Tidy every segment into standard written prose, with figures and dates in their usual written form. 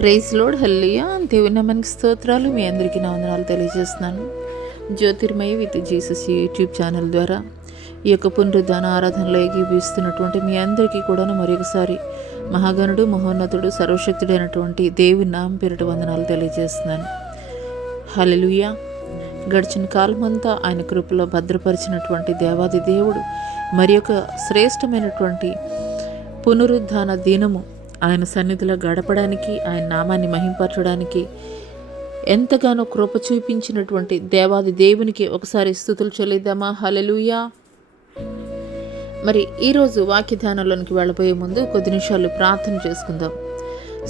Praise load హల్లెలూయా. దేవుని మనకి స్తోత్రాలు. మీ అందరికీ నా వందనాలు తెలియజేస్తున్నాను. జ్యోతిర్మయ విత్ జీసస్ యూట్యూబ్ ఛానల్ ద్వారా ఈ యొక్క పునరుద్ధాన ఆరాధనలో ఏకీభవిస్తున్నటువంటి మీ అందరికీ కూడా మరొకసారి మహాగణుడు, మహోన్నతుడు, సర్వశక్తుడైనటువంటి దేవుని నామం పేరిట వందనాలు తెలియజేస్తున్నాను. హల్లెలూయా. గడిచిన కాలమంతా ఆయన కృపలో భద్రపరిచినటువంటి దేవాది దేవుడు మరి యొక్క శ్రేష్టమైనటువంటి పునరుద్ధాన దినము ఆయన సన్నిధిలో గడపడానికి, ఆయన నామాన్ని మహింపరచడానికి ఎంతగానో కృప చూపించినటువంటి దేవాది దేవునికి ఒకసారి స్తుతులు చెల్లిద్దామా? హల్లెలూయా. మరి ఈరోజు వాక్యధ్యానంలోనికి వెళ్ళబోయే ముందు కొద్ది నిమిషాలు ప్రార్థన చేసుకుందాం.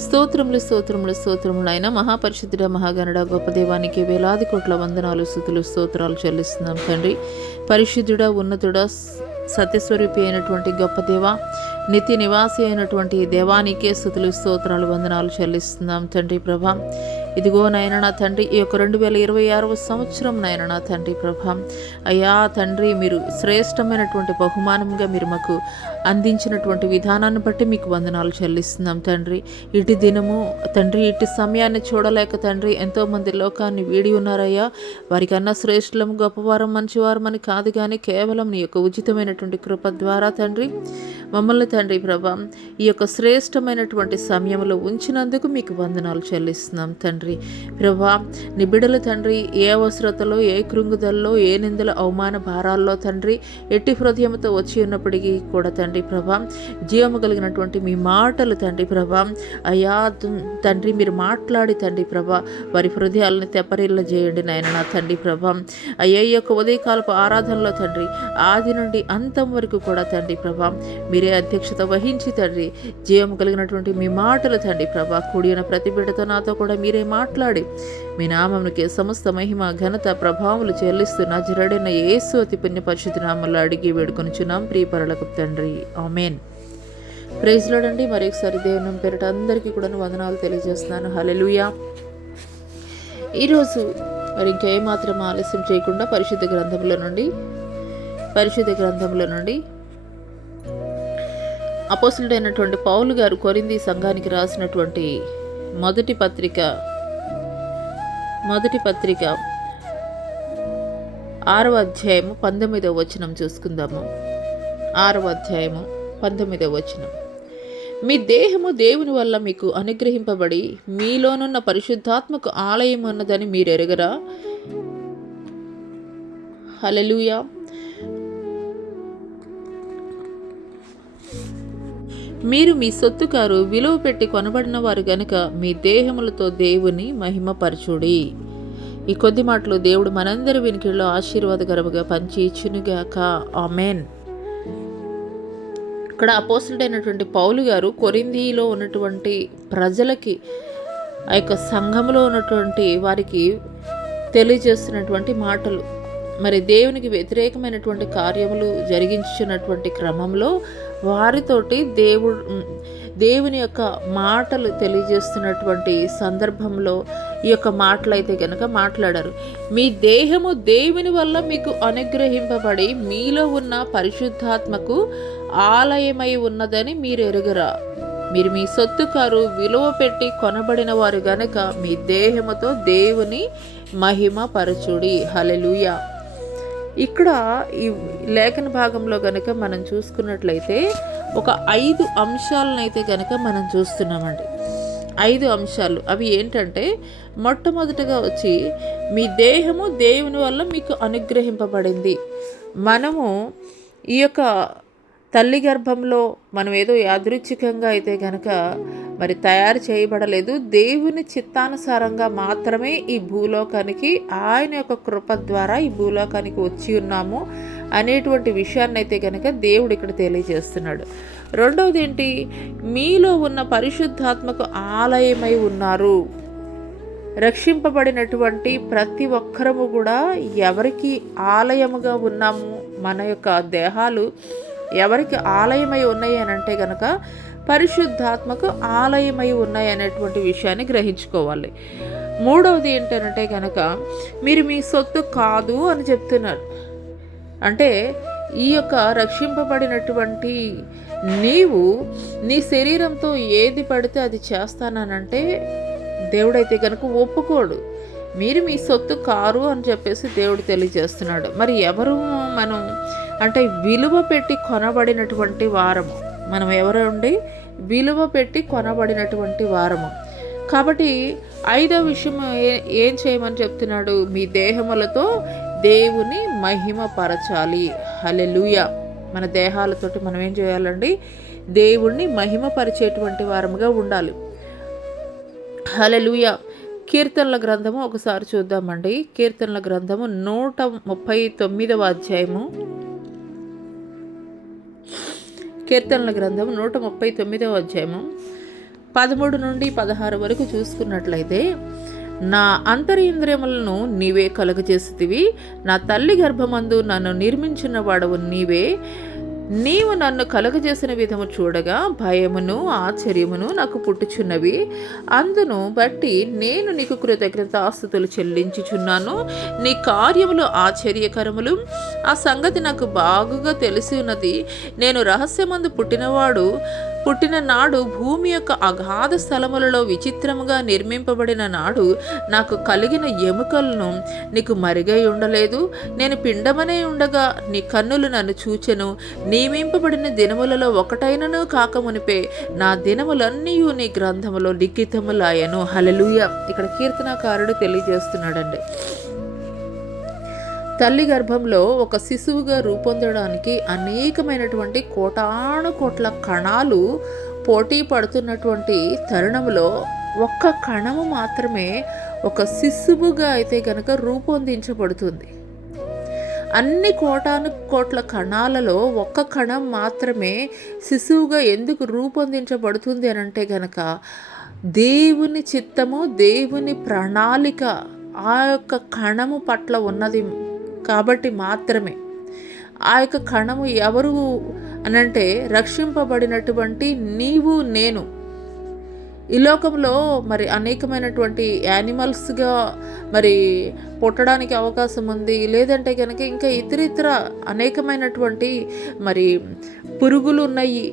స్తోత్రములు స్తోత్రములు స్తోత్రములు అయిన మహాపరిశుద్ధుడ, మహాగణుడ, గొప్ప దేవానికి వేలాది కోట్ల వందనాలు, స్తుతులు, స్తోత్రాలు చెల్లిస్తున్నాం తండ్రి. పరిశుద్ధుడ, ఉన్నతుడ, సత్యస్వరూపి అయినటువంటి గొప్ప దేవ, నిత్య నివాసి అయినటువంటి దేవానికే స్తుతులు, స్తోత్రాలు, వందనాలు చెల్లిస్తున్నాం తండ్రి ప్రభా. ఇదిగో నాయన నా తండ్రి, ఈ యొక్క 2026వ సంవత్సరం నాయన నా తండ్రి ప్రభా, అయ్యా తండ్రి, మీరు శ్రేష్టమైనటువంటి బహుమానంగా మీరు మాకు అందించినటువంటి విధానాన్ని బట్టి మీకు వందనాలు చెల్లిస్తున్నాం తండ్రి. ఇటు దినము తండ్రి, ఇటు సమయాన్ని చూడలేక తండ్రి ఎంతోమంది లోకాన్ని వీడి ఉన్నారయ్యా. వారికన్నా శ్రేష్ఠులం, గొప్పవారం, మంచివారమని కాదు కానీ కేవలం నీ యొక్క ఉచితమైనటువంటి కృప ద్వారా తండ్రి మమ్మల్ని తండ్రి ప్రభా ఈ యొక్క శ్రేష్టమైనటువంటి సమయంలో ఉంచినందుకు మీకు వందనాలు చెల్లిస్తున్నాం తండ్రి ప్రభా. నీ బిడ్డలు తండ్రి ఏ అవసరతలో, ఏ కృంగుదల్లో, ఏ నిందల అవమాన భారాల్లో తండ్రి ఎట్టి హృదయంతో వచ్చి ఉన్నప్పటికీ కూడా తండ్రి ప్రభా జీవము కలిగినటువంటి మీ మాటలు తండ్రి ప్రభా అయ్యా తండ్రి మీరు మాట్లాడి తండ్రి ప్రభా వారి హృదయాలను తెప్పరిల్ల చేయండి నాయన నా తండ్రి ప్రభా. అయ్యా ఈ యొక్క ఉదయకాలపు ఆరాధనలో తండ్రి ఆది నుండి అంతం వరకు కూడా తండ్రి ప్రభా మీరే అధ్యక్షత వహించి తండ్రి జీవం కలిగినటువంటి మీ మాటలు తండ్రి ప్రభా కూడిన ప్రతి బిడ్డతో నాతో కూడా మీరే మాట్లాడి మీ నామమునకే సమస్త మహిమ, ఘనత, ప్రభావములు చెల్లిస్తూ నజరేయుడైన యేసు అతి పుణ్య పరిశుద్ధ నామములో అడిగి వేడుకొనుచున్నాం ప్రియ పరలోకపు తండ్రి, ఆమేన్. ప్రైజ్ లార్డ్ అండి. మరొకసారి దేవుని పేరిట అందరికీ కూడా వందనాలు తెలియజేస్తున్నాను. హల్లెలూయా. ఈరోజు మరి ఇంకేమాత్రం ఆలస్యం చేయకుండా పరిశుద్ధ గ్రంథంలో నుండి అపోస్తలుడైనటువంటి పౌలు గారు కొరింథీ సంఘానికి రాసినటువంటి మొదటి పత్రిక 6వ అధ్యాయము 19వ వచనం చూసుకుందాము. 6వ అధ్యాయము 19వ వచనం. మీ దేహము దేవుని వల్ల మీకు అనుగ్రహింపబడి మీలోనున్న పరిశుద్ధాత్మకు ఆలయం ఉన్నదని మీరు ఎరుగరా? హల్లెలూయా. మీరు మీ సొత్తు కారు, విలువ పెట్టి కొనబడిన వారు గనుక మీ దేహములతో దేవుని మహిమపరచుడి. ఈ కొద్ది మాటలు దేవుడు మనందరి వినికిడిలో ఆశీర్వాదకరముగా పంచి ఇచ్చునుగాక, ఆమేన్. ఇక్కడ అపోస్తలుడైనటువంటి పౌలు గారు కొరింథీలో ఉన్నటువంటి ప్రజలకి, ఆ యొక్క సంఘంలో ఉన్నటువంటి వారికి తెలియజేస్తున్నటువంటి మాటలు, మరి దేవునికి వ్యతిరేకమైనటువంటి కార్యములు జరిగించున్నటువంటి క్రమంలో వారితోటి దేవుని యొక్క మాటలు తెలియజేస్తున్నటువంటి సందర్భంలో ఈ యొక్క మాటలైతే కనుక మాట్లాడారు. మీ దేహము దేవుని వల్ల మీకు అనుగ్రహింపబడి మీలో ఉన్న పరిశుద్ధాత్మకు ఆలయమై ఉన్నదని మీరు ఎరుగరా? మీరు మీ సొత్తు కారు, విలువ పెట్టి కొనబడిన వారు గనక మీ దేహముతో దేవుని మహిమ పరచుడి. హల్లెలూయా. ఇక్కడ ఈ లేఖన భాగంలో గనక మనం చూసుకున్నట్లయితే ఒక 5 అంశాలనైతే గనక మనం చూస్తున్నామండి. 5 అంశాలు. అవి ఏంటంటే, మొట్టమొదటిగా వచ్చి మీ దేహము దేవుని వల్ల మీకు అనుగ్రహింపబడింది. మనము ఈ యొక్క తల్లి గర్భంలో మనం ఏదో యాదృచ్ఛికంగా అయితే కనుక మరి తయారు చేయబడలేదు. దేవుని చిత్తానుసారంగా మాత్రమే ఈ భూలోకానికి, ఆయన యొక్క కృప ద్వారా ఈ భూలోకానికి వచ్చి ఉన్నాము అనేటువంటి విషయాన్ని అయితే కనుక దేవుడు ఇక్కడ తెలియజేస్తున్నాడు. రెండవది ఏంటి? మీలో ఉన్న పరిశుద్ధాత్మకు ఆలయమై ఉన్నారు. రక్షింపబడినటువంటి ప్రతి ఒక్కరము కూడా ఎవరికి ఆలయముగా ఉన్నాము? మన యొక్క దేహాలు ఎవరికి ఆలయమై ఉన్నాయి అని అంటే కనుక పరిశుద్ధాత్మకు ఆలయమై ఉన్నాయి అనేటువంటి విషయాన్ని గ్రహించుకోవాలి. మూడవది ఏంటంటే కనుక మీరు మీ సొత్తు కాదు అని చెప్తున్నారు. అంటే ఈ యొక్క రక్షింపబడినటువంటి నీవు నీ శరీరంతో ఏది పడితే అది చేస్తానంటే దేవుడైతే కనుక ఒప్పుకోడు. మీరు మీ సొత్తు కారు అని చెప్పేసి దేవుడు తెలియజేస్తున్నాడు. మరి ఎవరు మనం అంటే విలువ పెట్టి కొనబడినటువంటి వారము. మనం ఎవరండి? విలువ పెట్టి కొనబడినటువంటి వారము. కాబట్టి 5వ విషయం ఏం చేయమని చెప్తున్నాడు? మీ దేహములతో దేవుని మహిమపరచాలి. హల్లెలూయా. మన దేహాలతోటి మనం ఏం చేయాలండి? దేవుణ్ణి మహిమపరిచేటువంటి వారముగా ఉండాలి. హల్లెలూయా. కీర్తనల గ్రంథము ఒకసారి చూద్దామండి. కీర్తనల గ్రంథము 139వ అధ్యాయము. కీర్తనల గ్రంథము 139వ అధ్యాయము 13 నుండి 16 వరకు చూసుకున్నట్లయితే, నా అంతరింద్రియములను నీవే కలుగజేసితివి, నా తల్లి గర్భమందు నన్ను నిర్మించిన వాడవు నీవే. నీవు నన్ను కలుగజేసిన విధము చూడగా భయమును ఆశ్చర్యమును నాకు పుట్టుచున్నవి. అందును బట్టి నేను నీకు కృతజ్ఞతాస్తుతులు చెల్లించుచున్నాను. నీ కార్యములు ఆశ్చర్యకరములు, ఆ సంగతి నాకు బాగుగా తెలిసి ఉన్నది. నేను రహస్యమందు పుట్టిన నాడు, భూమి యొక్క అగాధ స్థలములలో విచిత్రముగా నిర్మింపబడిన నాడు నాకు కలిగిన ఎముకలను నీకు మరుగై ఉండలేదు. నేను పిండమనే ఉండగా నీ కన్నులు నన్ను చూచెను. నియమింపబడిన దినములలో ఒకటైనను కాకమునిపే నా దినములన్నీ నీ గ్రంథములో లిఖితములాయను. హల్లెలూయా. ఇక్కడ కీర్తనకారుడు తెలియజేస్తున్నాడండి, తల్లి గర్భంలో ఒక శిశువుగా రూపొందడానికి అనేకమైనటువంటి కోటాను కోట్ల కణాలు పోటీ పడుతున్నటువంటి తరుణంలో ఒక్క కణము మాత్రమే ఒక శిశువుగా అయితే గనక రూపొందించబడుతుంది. అన్ని కోటాను కోట్ల కణాలలో ఒక్క కణం మాత్రమే శిశువుగా ఎందుకు రూపొందించబడుతుంది అని అంటే గనక దేవుని చిత్తము, దేవుని ప్రణాళిక ఆ యొక్క కణము పట్ల ఉన్నది కాబట్టి మాత్రమే. ఆ యొక్క కణము ఎవరు అనంటే రక్షింపబడినటువంటి నీవు నేను. ఈ లోకంలో మరి అనేకమైనటువంటి యానిమల్స్గా మరి పుట్టడానికి అవకాశం ఉంది. లేదంటే కనుక ఇంకా ఇతర అనేకమైనటువంటి మరి పురుగులు ఉన్నాయి,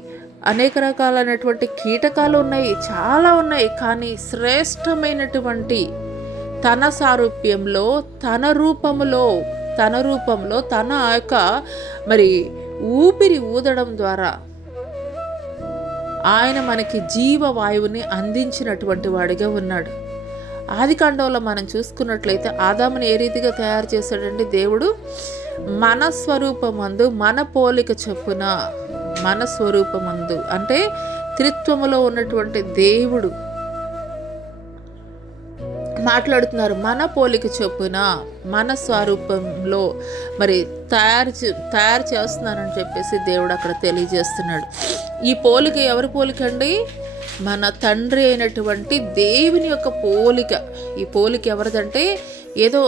అనేక రకాలైనటువంటి కీటకాలు ఉన్నాయి, చాలా ఉన్నాయి. కానీ శ్రేష్టమైనటువంటి తన సారూప్యంలో, తన రూపంలో తన యొక్క మరి ఊపిరి ఊదడం ద్వారా ఆయన మనకి జీవవాయువుని అందించినటువంటి వాడిగా ఉన్నాడు. ఆదికాండంలో మనం చూసుకున్నట్లయితే ఆదాముని ఏ రీతిగా తయారు చేశాడంటే దేవుడు? మన స్వరూపమందు, మన పోలిక చొప్పున, మన స్వరూపమందు అంటే త్రిత్వములో ఉన్నటువంటి దేవుడు మాట్లాడుతున్నారు. మన పోలిక చొప్పున, మన స్వరూపంలో మరి తయారు చేస్తున్నానని చెప్పేసి దేవుడు అక్కడ తెలియజేస్తున్నాడు. ఈ పోలిక ఎవరి పోలిక అండి? మన తండ్రి అయినటువంటి దేవుని యొక్క పోలిక. ఈ పోలిక ఎవరిదంటే ఏదో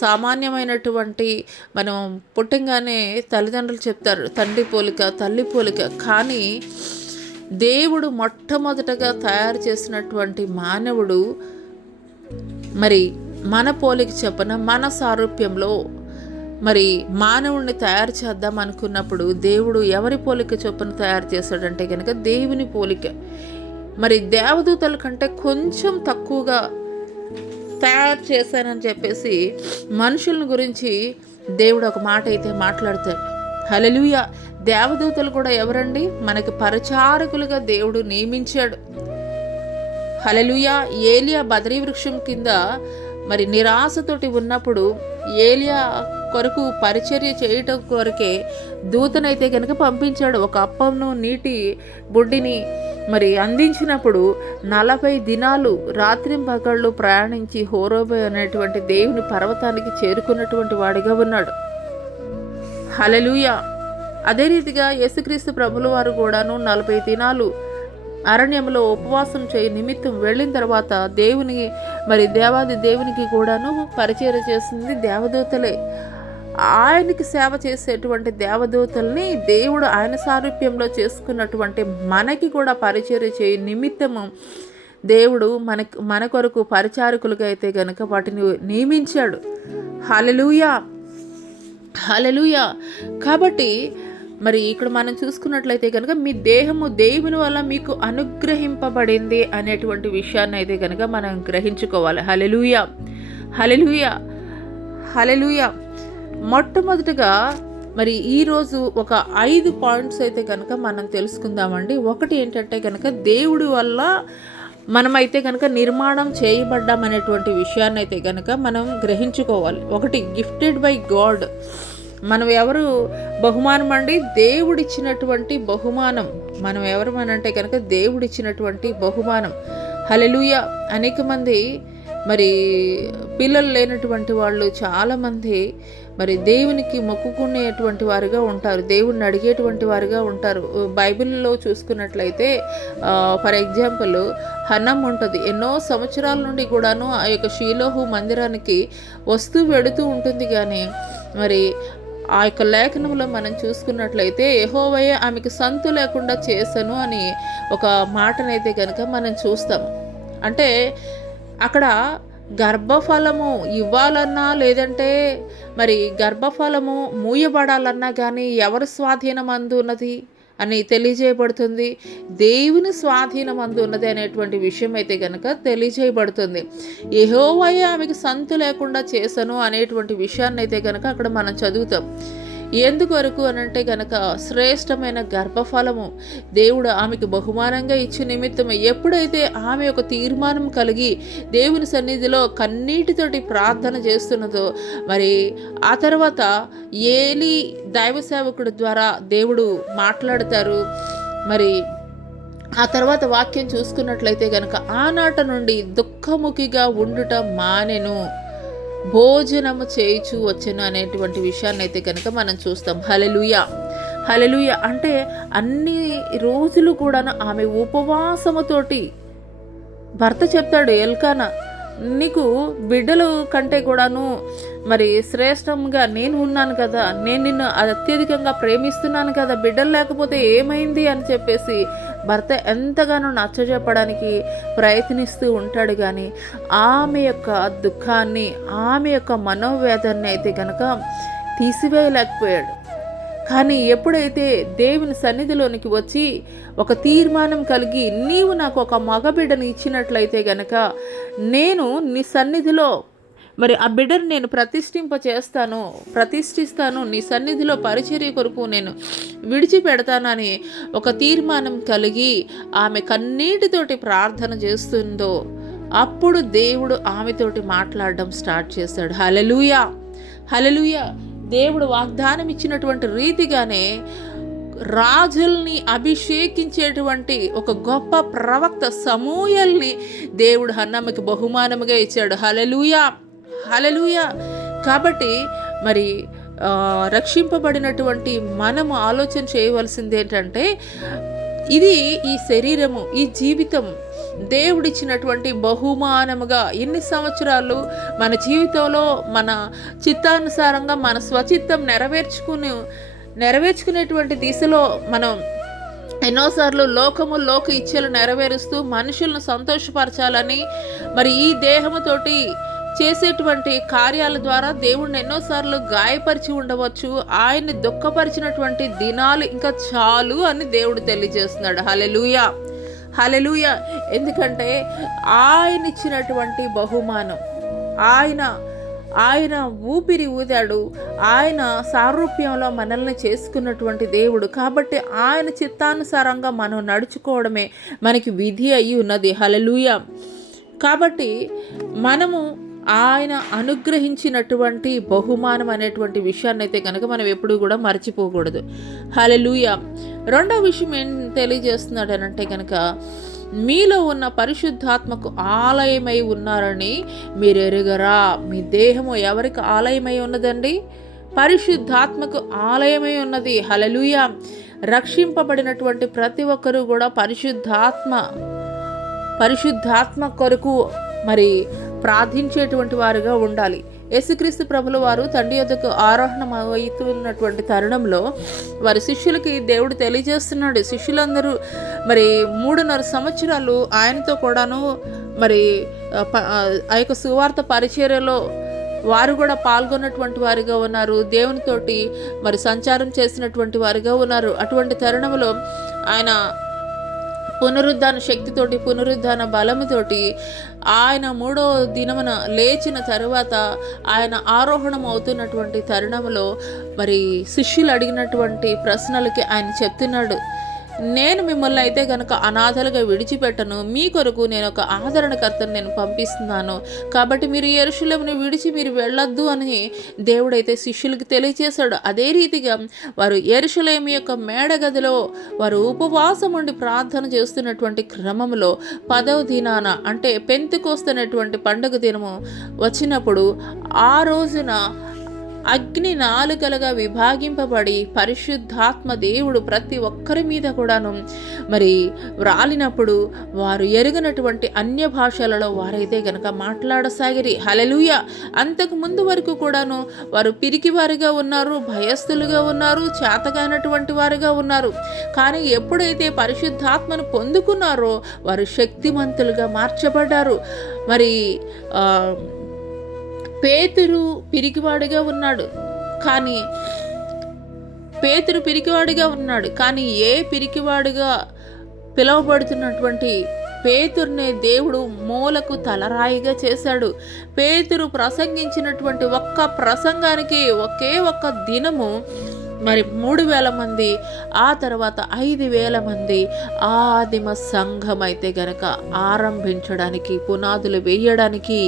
సామాన్యమైనటువంటి మనం పుట్టంగానే తల్లిదండ్రులు చెప్తారు తండ్రి పోలిక, తల్లి పోలిక. కానీ దేవుడు మొట్టమొదటగా తయారు చేసినటువంటి మానవుడు మరి మన పోలిక చొప్పున, మన సారూప్యంలో మరి మానవుడిని తయారు చేద్దాం అనుకున్నప్పుడు దేవుడు ఎవరి పోలిక చొప్పున తయారు చేశాడంటే కనుక దేవుని పోలిక. మరి దేవదూతల కంటే కొంచెం తక్కువగా తయారు చేశానని చెప్పేసి మనుషుల గురించి దేవుడు ఒక మాట అయితే మాట్లాడతాడు. హల్లెలూయా. దేవదూతలు కూడా ఎవరండి? మనకి పరిచారకులుగా దేవుడు నియమించాడు. హల్లెలూయా. ఏలియా బదరీ వృక్షం కింద మరి నిరాశతోటి ఉన్నప్పుడు ఏలియా కొరకు పరిచర్య చేయటం కొరకే దూతనైతే కనుక పంపించాడు. ఒక అప్పంను నీటి బుడ్డిని మరి అందించినప్పుడు 40 దినాలు రాత్రింపగళ్ళు ప్రయాణించి హోరేబు అనేటువంటి దేవుని పర్వతానికి చేరుకున్నటువంటి వాడిగా ఉన్నాడు. హల్లెలూయా. అదే రీతిగా యేసుక్రీస్తు ప్రభుల వారు కూడాను 40 దినాలు అరణ్యంలో ఉపవాసం చేయ నిమిత్తం వెళ్ళిన తర్వాత దేవాది దేవునికి కూడాను పరిచర్య చేసింది దేవదూతలే. ఆయనకి సేవ చేసేటువంటి దేవదూతల్ని దేవుడు ఆయన సారూప్యంలో చేసుకున్నటువంటి మనకి కూడా పరిచర్య చేయ నిమిత్తము దేవుడు మన కొరకు పరిచారకులుగా అయితే గనక వాటిని నియమించాడు. హల్లెలూయా. హల్లెలూయా. కాబట్టి మరి ఇక్కడ మనం చూసుకున్నట్లయితే కనుక మీ దేహము దేవుని వల్ల మీకు అనుగ్రహింపబడింది అనేటువంటి విషయాన్ని అయితే కనుక మనం గ్రహించుకోవాలి. హల్లెలూయా, హల్లెలూయా, హల్లెలూయా. మొట్టమొదటిగా మరి ఈరోజు ఒక 5 పాయింట్స్ అయితే కనుక మనం తెలుసుకుందామండి. ఒకటి ఏంటంటే కనుక దేవుడి వల్ల మనమైతే కనుక నిర్మాణం చేయబడ్డాం అనేటువంటి విషయాన్ని అయితే కనుక మనం గ్రహించుకోవాలి. ఒకటి, గిఫ్టెడ్ బై గాడ్. మనం ఎవరు బహుమానం అండి? దేవుడిచ్చినటువంటి బహుమానం. మనం ఎవరు అనంటే కనుక దేవుడిచ్చినటువంటి బహుమానం. హల్లెలూయా. అనేక మంది మరి పిల్లలు లేనటువంటి వాళ్ళు చాలామంది మరి దేవునికి మొక్కుకునేటువంటి వారుగా ఉంటారు, దేవుణ్ణి అడిగేటువంటి వారుగా ఉంటారు. బైబిల్లో చూసుకున్నట్లయితే ఫర్ ఎగ్జాంపుల్ హన్నమ్ ఉంటుంది. ఎన్నో సంవత్సరాల నుండి కూడాను ఆ యొక్క షీలోహు మందిరానికి వస్తూ వెడుతూ ఉంటుంది. కానీ మరి ఆ యొక్క లేఖనంలో మనం చూసుకున్నట్లయితే యెహోవాయే ఆమెకు సంతు లేకుండా చేసను అని ఒక మాటనైతే కనుక మనం చూస్తాం. అంటే అక్కడ గర్భఫలము ఇవ్వాలన్నా లేదంటే మరి గర్భఫలము మూయబడాలన్నా కానీ ఎవరి స్వాధీనం అందు ఉన్నది అని తెలియజేయబడుతుంది. దేవుని స్వాధీనం అందు ఉన్నది అనేటువంటి విషయం అయితే కనుక తెలియజేయబడుతుంది. యెహోవాయే ఆమెకు సంతు లేకుండా చేసను అనేటువంటి విషయాన్ని అయితే కనుక అక్కడ మనం చదువుతాం. ఎందుకొరకు అనంటే కనుక శ్రేష్టమైన గర్భఫలము దేవుడు ఆమెకు బహుమానంగా ఇచ్చే నిమిత్తం ఎప్పుడైతే ఆమె ఒక తీర్మానం కలిగి దేవుని సన్నిధిలో కన్నీటితోటి ప్రార్థన చేస్తున్నదో మరి ఆ తర్వాత ఏలీ దైవ సేవకుడి ద్వారా దేవుడు మాట్లాడతారు. మరి ఆ తర్వాత వాక్యం చూసుకున్నట్లయితే కనుక ఆనాట నుండి దుఃఖముఖిగా ఉండుట మానెను, భోజనము చేయుచు వచ్చెను అనేటువంటి విషయాన్ని అయితే కనుక మనం చూస్తాం. హల్లెలూయా, హల్లెలూయా. అంటే అన్ని రోజులు కూడాను ఆమె ఉపవాసముతోటి భర్త చెప్తాడు ఎల్కానా, నీకు బిడ్డలు కంటే కూడాను మరి శ్రేష్టంగా నేను ఉన్నాను కదా, నేను నిన్ను అత్యధికంగా ప్రేమిస్తున్నాను కదా, బిడ్డలు లేకపోతే ఏమైంది అని చెప్పేసి భర్త ఎంతగానో నచ్చజెప్పడానికి ప్రయత్నిస్తూ ఉంటాడు. కానీ ఆమె యొక్క దుఃఖాన్ని, ఆమె యొక్క మనోవేదనని అయితే కనుక తీసివేయలేకపోయాడు. కానీ ఎప్పుడైతే దేవుని సన్నిధిలోనికి వచ్చి ఒక తీర్మానం కలిగి నీవు నాకు ఒక మగబిడ్డను ఇచ్చినట్లయితే గనక నేను నీ సన్నిధిలో మరి ఆ బిడ్డను నేను ప్రతిష్ఠిస్తాను, నీ సన్నిధిలో పరిచర్య కొరకు నేను విడిచిపెడతానని ఒక తీర్మానం కలిగి ఆమె కన్నీటితోటి ప్రార్థన చేస్తుందో అప్పుడు దేవుడు ఆమెతోటి మాట్లాడడం స్టార్ట్ చేశాడు. హల్లెలూయా, హల్లెలూయా. దేవుడు వాగ్దానం ఇచ్చినటువంటి రీతిగానే రాజుల్ని అభిషేకించేటువంటి ఒక గొప్ప ప్రవక్త సమూయేల్ని దేవుడు హన్నమ్మకి బహుమానముగా ఇచ్చాడు. హల్లెలూయా, హల్లెలూయా. కాబట్టి మరి రక్షింపబడినటువంటి మనము ఆలోచన చేయవలసింది ఏంటంటే ఇది ఈ శరీరము, ఈ జీవితం దేవుడిచ్చినటువంటి బహుమానముగా ఎన్ని సంవత్సరాలు మన జీవితంలో మన చిత్తానుసారంగా మన స్వచిత్తం నెరవేర్చుకునేటువంటి దిశలో మనం ఎన్నోసార్లు లోక ఇచ్చలు నెరవేరుస్తూ మనుషులను సంతోషపరచాలని మరి ఈ దేహముతోటి చేసేటువంటి కార్యాల ద్వారా దేవుడిని ఎన్నోసార్లు గాయపరిచి ఉండవచ్చు. ఆయన్ని దుఃఖపరిచినటువంటి దినాలు ఇంకా చాలు అని దేవుడు తెలియజేస్తున్నాడు. హల్లెలూయా, హల్లెలూయా. ఎందుకంటే ఆయన ఇచ్చినటువంటి బహుమానం, ఆయన ఊపిరి ఊదాడు, ఆయన సారూప్యంలో మనల్ని చేసుకున్నటువంటి దేవుడు. కాబట్టి ఆయన చిత్తానుసారంగా మనం నడుచుకోవడమే మనకి విధి అయి ఉన్నది. హల్లెలూయా. కాబట్టి మనము ఆయన అనుగ్రహించినటువంటి బహుమానం అనేటువంటి విషయాన్ని అయితే కనుక మనం ఎప్పుడూ కూడా మర్చిపోకూడదు. హల్లెలూయా. రెండో విషయం ఏం తెలియజేస్తున్నాడు అనంటే కనుక మీలో ఉన్న పరిశుద్ధాత్మకు ఆలయమై ఉన్నారని మీరు ఎరుగరా. మీ దేహము ఎవరికి ఆలయమై ఉన్నదండి? పరిశుద్ధాత్మకు ఆలయమై ఉన్నది. హల్లెలూయా. రక్షింపబడినటువంటి ప్రతి ఒక్కరూ కూడా పరిశుద్ధాత్మ కొరకు మరి ప్రార్థించేటువంటి వారుగా ఉండాలి. యేసుక్రీస్తు ప్రభుల వారు తండ్రి యొద్దకు ఆరోహణం అవుతున్నటువంటి తరుణంలో వారి శిష్యులకి దేవుడు తెలియజేస్తున్నాడు. శిష్యులందరూ మరి 3.5 సంవత్సరాలు ఆయనతో కూడాను మరి ఆ యొక్క సువార్త పరిచర్యలో వారు కూడా పాల్గొన్నటువంటి వారిగా ఉన్నారు, దేవునితోటి మరి సంచారం చేసినటువంటి వారిగా ఉన్నారు. అటువంటి తరుణంలో ఆయన పునరుద్ధాన శక్తితోటి, పునరుద్ధాన బలముతోటి ఆయన 3వ దినమున లేచిన తరువాత ఆయన ఆరోహణం అవుతున్నటువంటి తరుణంలో మరి శిష్యులు అడిగినటువంటి ప్రశ్నలకి ఆయన చెప్తున్నాడు, నేను మిమ్మల్ని అయితే కనుక అనాథలుగా విడిచిపెట్టను, మీ కొరకు నేను ఒక ఆదరణకర్తను నేను పంపిస్తున్నాను, కాబట్టి మీరు యెరూషలేమును విడిచి మీరు వెళ్ళొద్దు అని దేవుడైతే శిష్యులకి తెలియజేశాడు. అదే రీతిగా వారు యెరూషలేము యొక్క మేడగదిలో వారు ఉపవాసం ఉండి ప్రార్థన చేస్తున్నటువంటి క్రమంలో 10వ దినాన అంటే పెంతెకొస్తు అనేటువంటి పండుగ దినము వచ్చినప్పుడు ఆ రోజున అగ్ని నాలుకలుగా విభాగింపబడి పరిశుద్ధాత్మ దేవుడు ప్రతి ఒక్కరి మీద కూడాను మరి వ్రాలినప్పుడు వారు ఎరుగనటువంటి అన్య భాషలలో వారైతే గనక మాట్లాడసాగిరి. హల్లెలూయా. అంతకు ముందు వరకు కూడాను వారు పిరికివారిగా ఉన్నారు, భయస్థులుగా ఉన్నారు, చేతగానటువంటి వారుగా ఉన్నారు. కానీ ఎప్పుడైతే పరిశుద్ధాత్మను పొందుకున్నారో వారు శక్తిమంతులుగా మార్చబడ్డారు. మరి పేతురు పిరికివాడిగా ఉన్నాడు, కానీ ఏ పిరికివాడిగా పిలువబడుతున్నటువంటి పేతురునే దేవుడు మూలకు తలరాయిగా చేశాడు. పేతురు ప్రసంగించినటువంటి ఒక్క ప్రసంగానికి ఒక్క దినము మరి 3,000 మంది, ఆ తర్వాత 5,000 మంది ఆదిమ సంఘం అయితే గనక ఆరంభించడానికి, పునాదులు వేయడానికి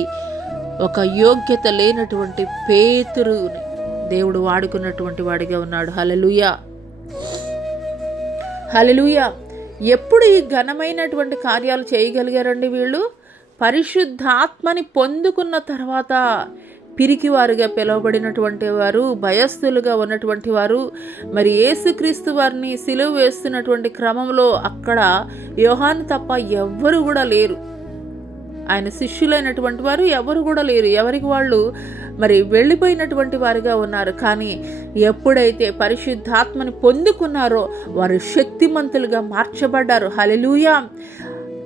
ఒక యోగ్యత లేనటువంటి పేతురుని దేవుడు వాడుకున్నటువంటి వాడిగా ఉన్నాడు. హల్లెలూయా, హల్లెలూయా. ఎప్పుడు ఈ ఘనమైనటువంటి కార్యాలు చేయగలిగారండి వీళ్ళు? పరిశుద్ధాత్మని పొందుకున్న తర్వాత పిరికివారుగా పిలువబడినటువంటి వారు, భయస్థులుగా ఉన్నటువంటి వారు, మరి యేసుక్రీస్తు వారిని సిలువ వేస్తున్నటువంటి క్రమంలో అక్కడ యోహాను తప్ప ఎవ్వరు కూడా లేరు. ఆయన శిష్యులైనటువంటి వారు ఎవరు కూడా లేరు, ఎవరికి వాళ్ళు మరి వెళ్ళిపోయినటువంటి వారుగా ఉన్నారు. కానీ ఎప్పుడైతే పరిశుద్ధాత్మని పొందుకున్నారో వారు శక్తిమంతులుగా మార్చబడ్డారు. హల్లెలూయా.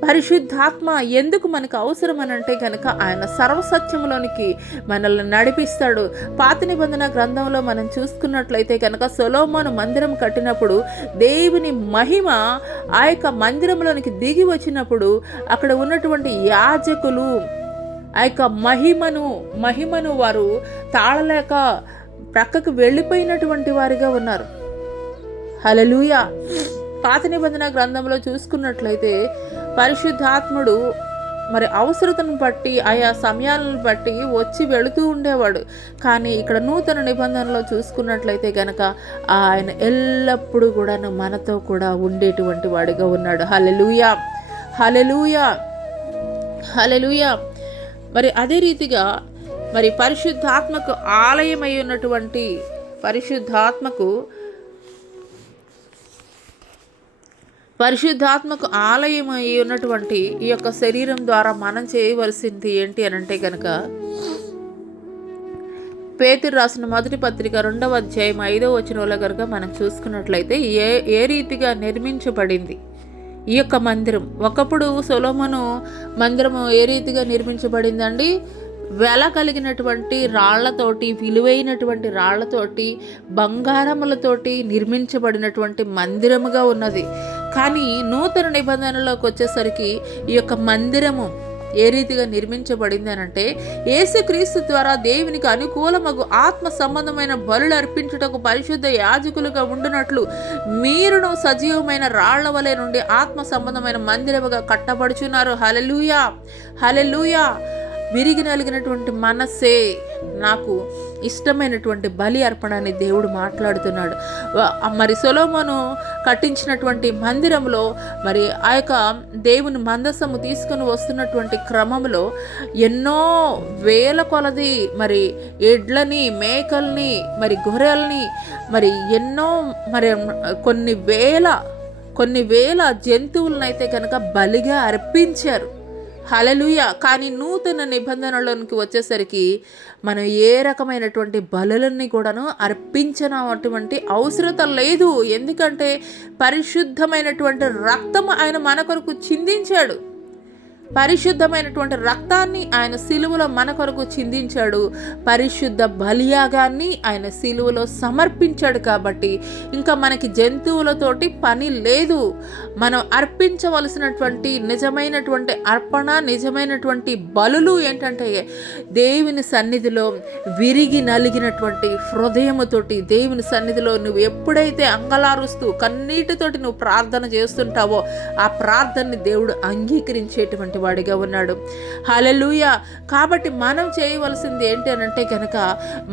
పరిశుద్ధాత్మ ఎందుకు మనకు అవసరం అని అంటే కనుక ఆయన సర్వసత్యంలోనికి మనల్ని నడిపిస్తాడు. పాత నిబంధన గ్రంథంలో మనం చూసుకున్నట్లయితే కనుక సొలొమోను మందిరం కట్టినప్పుడు దేవుని మహిమ ఆ యొక్క మందిరంలోనికి దిగి వచ్చినప్పుడు అక్కడ ఉన్నటువంటి యాజకులు ఆ యొక్క మహిమను వారు తాళలేక ప్రక్కకు వెళ్ళిపోయినటువంటి వారిగా ఉన్నారు. హల్లెలూయా. పాత నిబంధన గ్రంథంలో చూసుకున్నట్లయితే పరిశుద్ధాత్ముడు మరి అవసరతను బట్టి ఆయా సమయాలను బట్టి వచ్చి వెళుతూ ఉండేవాడు. కానీ ఇక్కడ నూతన నిబంధనలో చూసుకున్నట్లయితే కనుక ఆయన ఎల్లప్పుడూ కూడా మనతో కూడా ఉండేటువంటి వాడిగా ఉన్నాడు. హల్లెలూయా, హల్లెలూయా, హల్లెలూయా. మరి అదే రీతిగా మరి పరిశుద్ధాత్మకు ఆలయమై ఉన్నటువంటి పరిశుద్ధాత్మకు ఆలయం అయి ఉన్నటువంటి ఈ యొక్క శరీరం ద్వారా మనం చేయవలసింది ఏంటి అని అంటే కనుక పేతురు రాసిన మొదటి పత్రిక 2వ అధ్యాయం 5వ వచనంలో కనుక మనం చూసుకున్నట్లయితే ఏ రీతిగా నిర్మించబడింది ఈ యొక్క మందిరం. ఒకప్పుడు సొలొమోను మందిరము ఏ రీతిగా నిర్మించబడిందండి? వెల కలిగినటువంటి రాళ్లతోటి, విలువైనటువంటి రాళ్లతోటి, బంగారములతోటి నిర్మించబడినటువంటి మందిరముగా ఉన్నది. కానీ నూతన నిబంధనలోకి వచ్చేసరికి ఈ యొక్క మందిరము ఏ రీతిగా నిర్మించబడింది అనంటే యేసుక్రీస్తు ద్వారా దేవునికి అనుకూలమగు ఆత్మ సంబంధమైన బలులు అర్పించుటకు పరిశుద్ధ యాజకులుగా ఉండునట్లు మీరును సజీవమైన రాళ్ల వలె నుండి ఆత్మ సంబంధమైన మందిరముగా కట్టబడుచున్నారు. హల్లెలూయా, హల్లెలూయా. విరిగి నలిగినటువంటి మనస్సే నాకు ఇష్టమైనటువంటి బలి అర్పణ అని దేవుడు మాట్లాడుతున్నాడు. మరి సొలొమోను కట్టించినటువంటి మందిరంలో మరి ఆ యొక్క దేవుని మందసము తీసుకుని వస్తున్నటువంటి క్రమంలో ఎన్నో వేల కొలది మరి ఎడ్లని, మేకల్ని, మరి గొర్రెల్ని, మరి ఎన్నో మరి కొన్ని వేల జంతువులనైతే కనుక బలిగా అర్పించారు. హల్లెలూయా. కానీ నూతన నిబంధనలోనికి వచ్చేసరికి మనం ఏ రకమైనటువంటి బలులన్నీ కూడాను అర్పించనటువంటి అవసరం లేదు. ఎందుకంటే పరిశుద్ధమైనటువంటి రక్తం ఆయన మన కొరకు చిందించాడు. పరిశుద్ధమైనటువంటి రక్తాన్ని ఆయన సిలువలో మన కొరకు చిందించాడు. పరిశుద్ధ బలియాగాన్ని ఆయన సిలువలో సమర్పించాడు. కాబట్టి ఇంకా మనకి జంతువులతోటి పని లేదు. మనం అర్పించవలసినటువంటి నిజమైనటువంటి అర్పణ, నిజమైనటువంటి బలులు ఏంటంటే దేవుని సన్నిధిలో విరిగి నలిగినటువంటి హృదయముతోటి దేవుని సన్నిధిలో నువ్వు ఎప్పుడైతే అంగలారుస్తూ కన్నీటితోటి నువ్వు ప్రార్థన చేస్తుంటావో ఆ ప్రార్థనని దేవుడు అంగీకరించేటువంటి వాడిగా ఉన్నాడు. హల్లెలూయా. కాబట్టి మనం చేయవలసింది ఏంటి అనంటే గనక,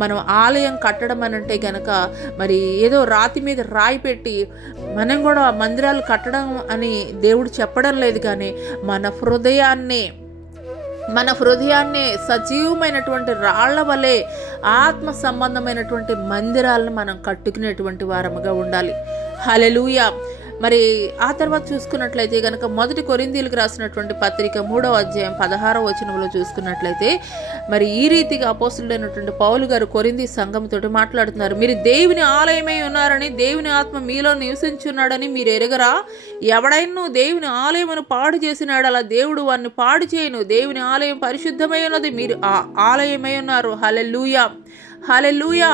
మనం ఆలయం కట్టడం అనంటే గనక మరి ఏదో రాతి మీద రాయి పెట్టి మనం కూడా మందిరాలు కట్టడం అని దేవుడు చెప్పడం లేదు. కానీ మన హృదయాన్ని సజీవమైనటువంటి రాళ్ల వలె ఆత్మ సంబంధమైనటువంటి మందిరాలను మనం కట్టుకునేటువంటి వారముగా ఉండాలి. హల్లెలూయా. మరి ఆ తర్వాత చూసుకున్నట్లయితే కనుక 1 కొరింథీయులకు రాసినటువంటి పత్రిక 3వ అధ్యాయం 16వ వచనంలో చూసుకున్నట్లయితే మరి ఈ రీతిగా అపోస్తలుడైనటువంటి పౌలు గారు కొరింథీ సంఘంతో మాట్లాడుతున్నారు. మీరు దేవుని ఆలయమై ఉన్నారని, దేవుని ఆత్మ మీలో నివసించున్నాడని మీరు ఎరగరా? ఎవడైనా దేవుని ఆలయమును పాడు చేసినాడు, అలా దేవుడు వారిని పాడు చేయను. దేవుని ఆలయం పరిశుద్ధమై ఉన్నది, మీరు ఆ ఆలయమై ఉన్నారు. హల్లెలూయా. హల్లెలూయా.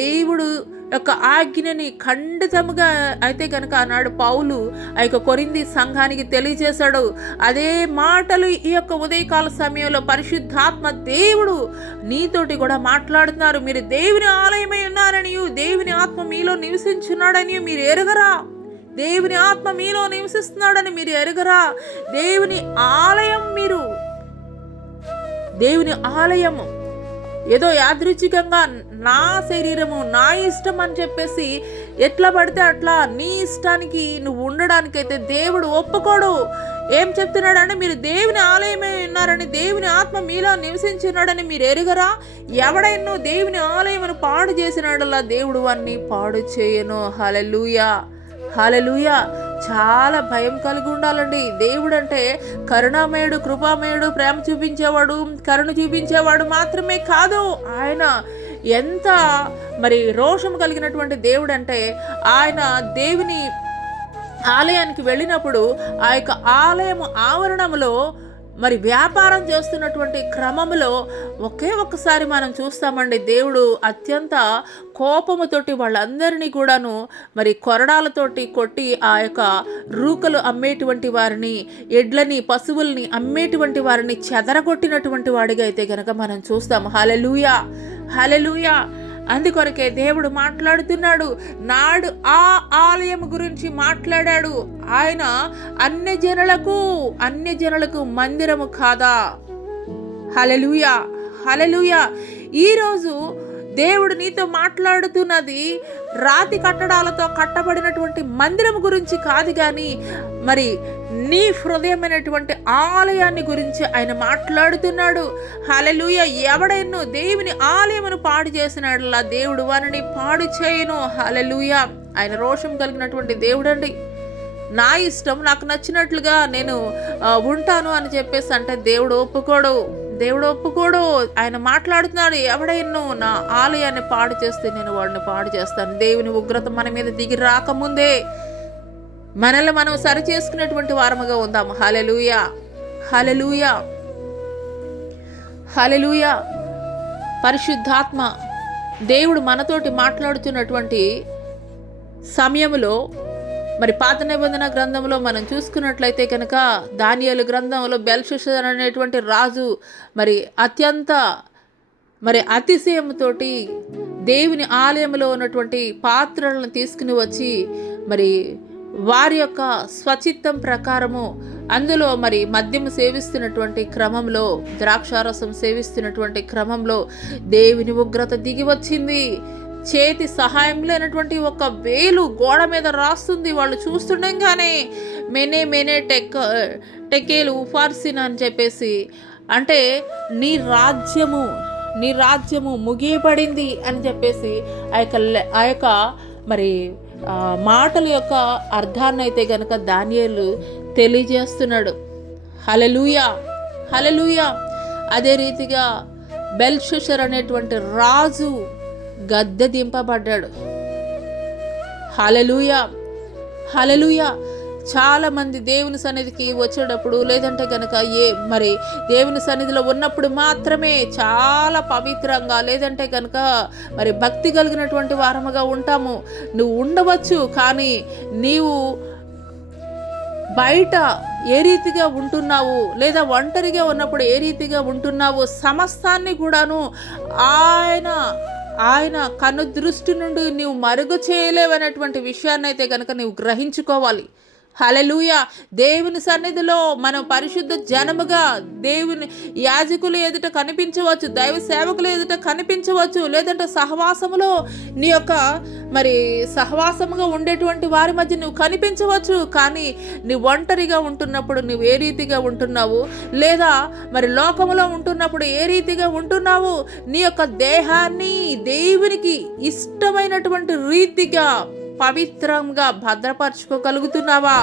దేవుడు యొక్క ఆజ్ఞని ఖండితముగా అయితే కనుక ఆనాడు పౌలు ఆ యొక్క కొరింథీ సంఘానికి తెలియజేశాడు. అదే మాటలు ఈ యొక్క ఉదయకాల సమయంలో పరిశుద్ధాత్మ దేవుడు నీతోటి కూడా మాట్లాడుతున్నారు. మీరు దేవుని ఆలయమై ఉన్నారని, దేవుని ఆత్మ మీలో నివసించున్నాడని మీరు ఎరగరా? దేవుని ఆత్మ మీలో నివసిస్తున్నాడని మీరు ఎరగరా? దేవుని ఆలయం మీరు. దేవుని ఆలయము ఏదో యాదృచ్ఛికంగా నా శరీరము నా ఇష్టం అని చెప్పేసి ఎట్లా పడితే అట్లా నీ ఇష్టానికి నువ్వు ఉండడానికైతే దేవుడు ఒప్పుకోడు. ఏం చెప్తున్నాడంటే మీరు దేవుని ఆలయమే ఉన్నారని, దేవుని ఆత్మ మీలో నివసించున్నాడని మీరు ఎరుగరా? ఎవడైనా దేవుని ఆలయమును పాడు చేసినాడల్లా దేవుడు వారిని పాడు చేయను. హల్లెలూయా. హల్లెలూయా. చాలా భయం కలిగి ఉండాలండి. దేవుడు అంటే కరుణామయుడు, కృపామయుడు, ప్రేమ చూపించేవాడు, కరుణ చూపించేవాడు మాత్రమే కాదు. ఆయన ఎంత మరి రోషం కలిగినటువంటి దేవుడు అంటే, ఆయన దేవుని ఆలయానికి వెళ్ళినప్పుడు ఆ యొక్క ఆలయం ఆవరణంలో మరి వ్యాపారం చేస్తున్నటువంటి క్రమంలో ఒక్కసారి మనం చూస్తామండి, దేవుడు అత్యంత కోపముతోటి వాళ్ళందరినీ కూడాను మరి కొరడాలతోటి కొట్టి ఆ యొక్క రూకలు అమ్మేటువంటి వారిని, ఎడ్లని, పశువుల్ని అమ్మేటువంటి వారిని చెదరగొట్టినటువంటి వాడిగా అయితే కనుక మనం చూస్తాం. హల్లెలూయా. హల్లెలూయా. అందుకొరకే దేవుడు మాట్లాడుతున్నాడు. నాడు ఆ ఆలయం గురించి మాట్లాడాడు. ఆయన అన్యజనులకు మందిరము కాదా? హల్లెలూయా. హల్లెలూయా. ఈరోజు దేవుడు నీతో మాట్లాడుతున్నది రాతి కట్టడాలతో కట్టబడినటువంటి మందిరం గురించి కాదు, కానీ మరి నీ హృదయమైనటువంటి ఆలయాన్ని గురించి ఆయన మాట్లాడుతున్నాడు. హల్లెలూయా. ఎవడైనా దేవుని ఆలయమును పాడు చేసినాడల్లా దేవుడు వారిని పాడు చేయను. హల్లెలూయా. ఆయన రోషం కలిగినటువంటి దేవుడండి. నా ఇష్టం, నాకు నచ్చినట్లుగా నేను ఉంటాను అని చెప్పేసి అంటే దేవుడు ఒప్పుకోడు. ఆయన మాట్లాడుతున్నాడు, ఎవడైనా నా ఆలయాన్ని పాడు చేస్తే నేను వాడిని పాడు చేస్తాను. దేవుని ఉగ్రత మన మీద దిగి రాకముందే మనల్ని మనం సరి చేసుకునేటువంటి వారముగా ఉందాము. హల్లెలూయా. హల్లెలూయా. హల్లెలూయా. పరిశుద్ధాత్మ దేవుడు మనతోటి మాట్లాడుతున్నటువంటి సమయంలో మరి పాత నిబంధన గ్రంథంలో మనం చూసుకున్నట్లయితే కనుక దానియేలు గ్రంథంలో బెల్షస్సర్ అనేటువంటి రాజు మరి అత్యంత అతిశయంతో దేవుని ఆలయంలో ఉన్నటువంటి పాత్రలను తీసుకుని వచ్చి మరి వారి యొక్క స్వచిత్తం ప్రకారము అందులో మరి మద్యము సేవిస్తున్నటువంటి క్రమంలో, ద్రాక్షారసం సేవిస్తున్నటువంటి క్రమంలో దేవుని ఉగ్రత దిగి వచ్చింది. చేతి సహాయం లేనటువంటి ఒక వేలు గోడ మీద రాస్తుంది. వాళ్ళు చూస్తుండగానే మెనే టెకేలు ఉఫార్సిన్ అని చెప్పేసి, అంటే నీ రాజ్యము ముగియబడింది అని చెప్పేసి ఆ యొక్క మరి మాటల యొక్క అర్థాన్ని అయితే గనక దానియేలు తెలియజేస్తున్నాడు. హల్లెలూయా. హల్లెలూయా. అదే రీతిగా బెల్షస్సర్ అనేటువంటి రాజు గద్దె దింపబడ్డాడు. హల్లెలూయా. హల్లెలూయా. చాలామంది దేవుని సన్నిధికి వచ్చేటప్పుడు లేదంటే కనుక మరి దేవుని సన్నిధిలో ఉన్నప్పుడు మాత్రమే చాలా పవిత్రంగా లేదంటే కనుక మరి భక్తి కలిగినటువంటి వారముగా ఉంటాము. నువ్వు ఉండవచ్చు, కానీ నీవు బయట ఏ రీతిగా ఉంటున్నావు లేదా ఒంటరిగా ఉన్నప్పుడు ఏ రీతిగా ఉంటున్నావు, సమస్తాన్ని కూడాను ఆయన కన్ను దృష్టి నుండి నీవు మరుగు చేయలేవనేటువంటి విషయాన్ని అయితే కనుక నీవు గ్రహించుకోవాలి. హల్లెలూయా. దేవుని సన్నిధిలో మనం పరిశుద్ధ జనముగా దేవుని యాజకులు ఎదుట కనిపించవచ్చు, దైవ సేవకులు ఎదుట కనిపించవచ్చు, లేదంటే సహవాసములో నీ యొక్క మరి సహవాసముగా ఉండేటువంటి వారి మధ్య నువ్వు కనిపించవచ్చు. కానీ నీ ఒంటరిగా ఉంటున్నప్పుడు నువ్వు ఏ రీతిగా ఉంటున్నావు, లేదా మరి లోకములో ఉంటున్నప్పుడు ఏ రీతిగా ఉంటున్నావు, నీ యొక్క దేహాన్ని దేవునికి ఇష్టమైనటువంటి రీతిగా పవిత్రంగా భద్రపరచుకోగలుగుతున్నావా?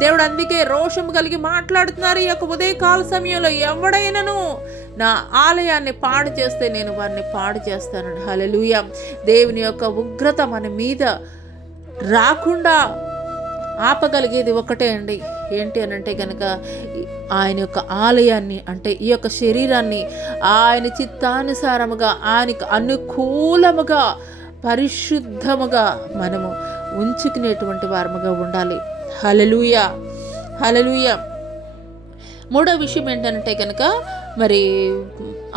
దేవుడు అందుకే రోషం కలిగి మాట్లాడుతున్నారు ఈ యొక్క ఉదయకాల సమయంలో, ఎవడైనను నా ఆలయాన్ని పాడు చేస్తే నేను వారిని పాడు చేస్తాను. హల్లెలూయా. దేవుని యొక్క ఉగ్రత మన మీద రాకుండా ఆపగలిగేది ఒకటే అండి. ఏంటి అని అంటే కనుక ఆయన యొక్క ఆలయాన్ని, అంటే ఈ యొక్క శరీరాన్ని ఆయన చిత్తానుసారముగా ఆయనకు అనుకూలముగా పరిశుద్ధముగా మనము ఉంచుకునేటువంటి వారముగా ఉండాలి. హల్లెలూయా. హల్లెలూయా. మూడో విషయం ఏంటంటే కనుక మరి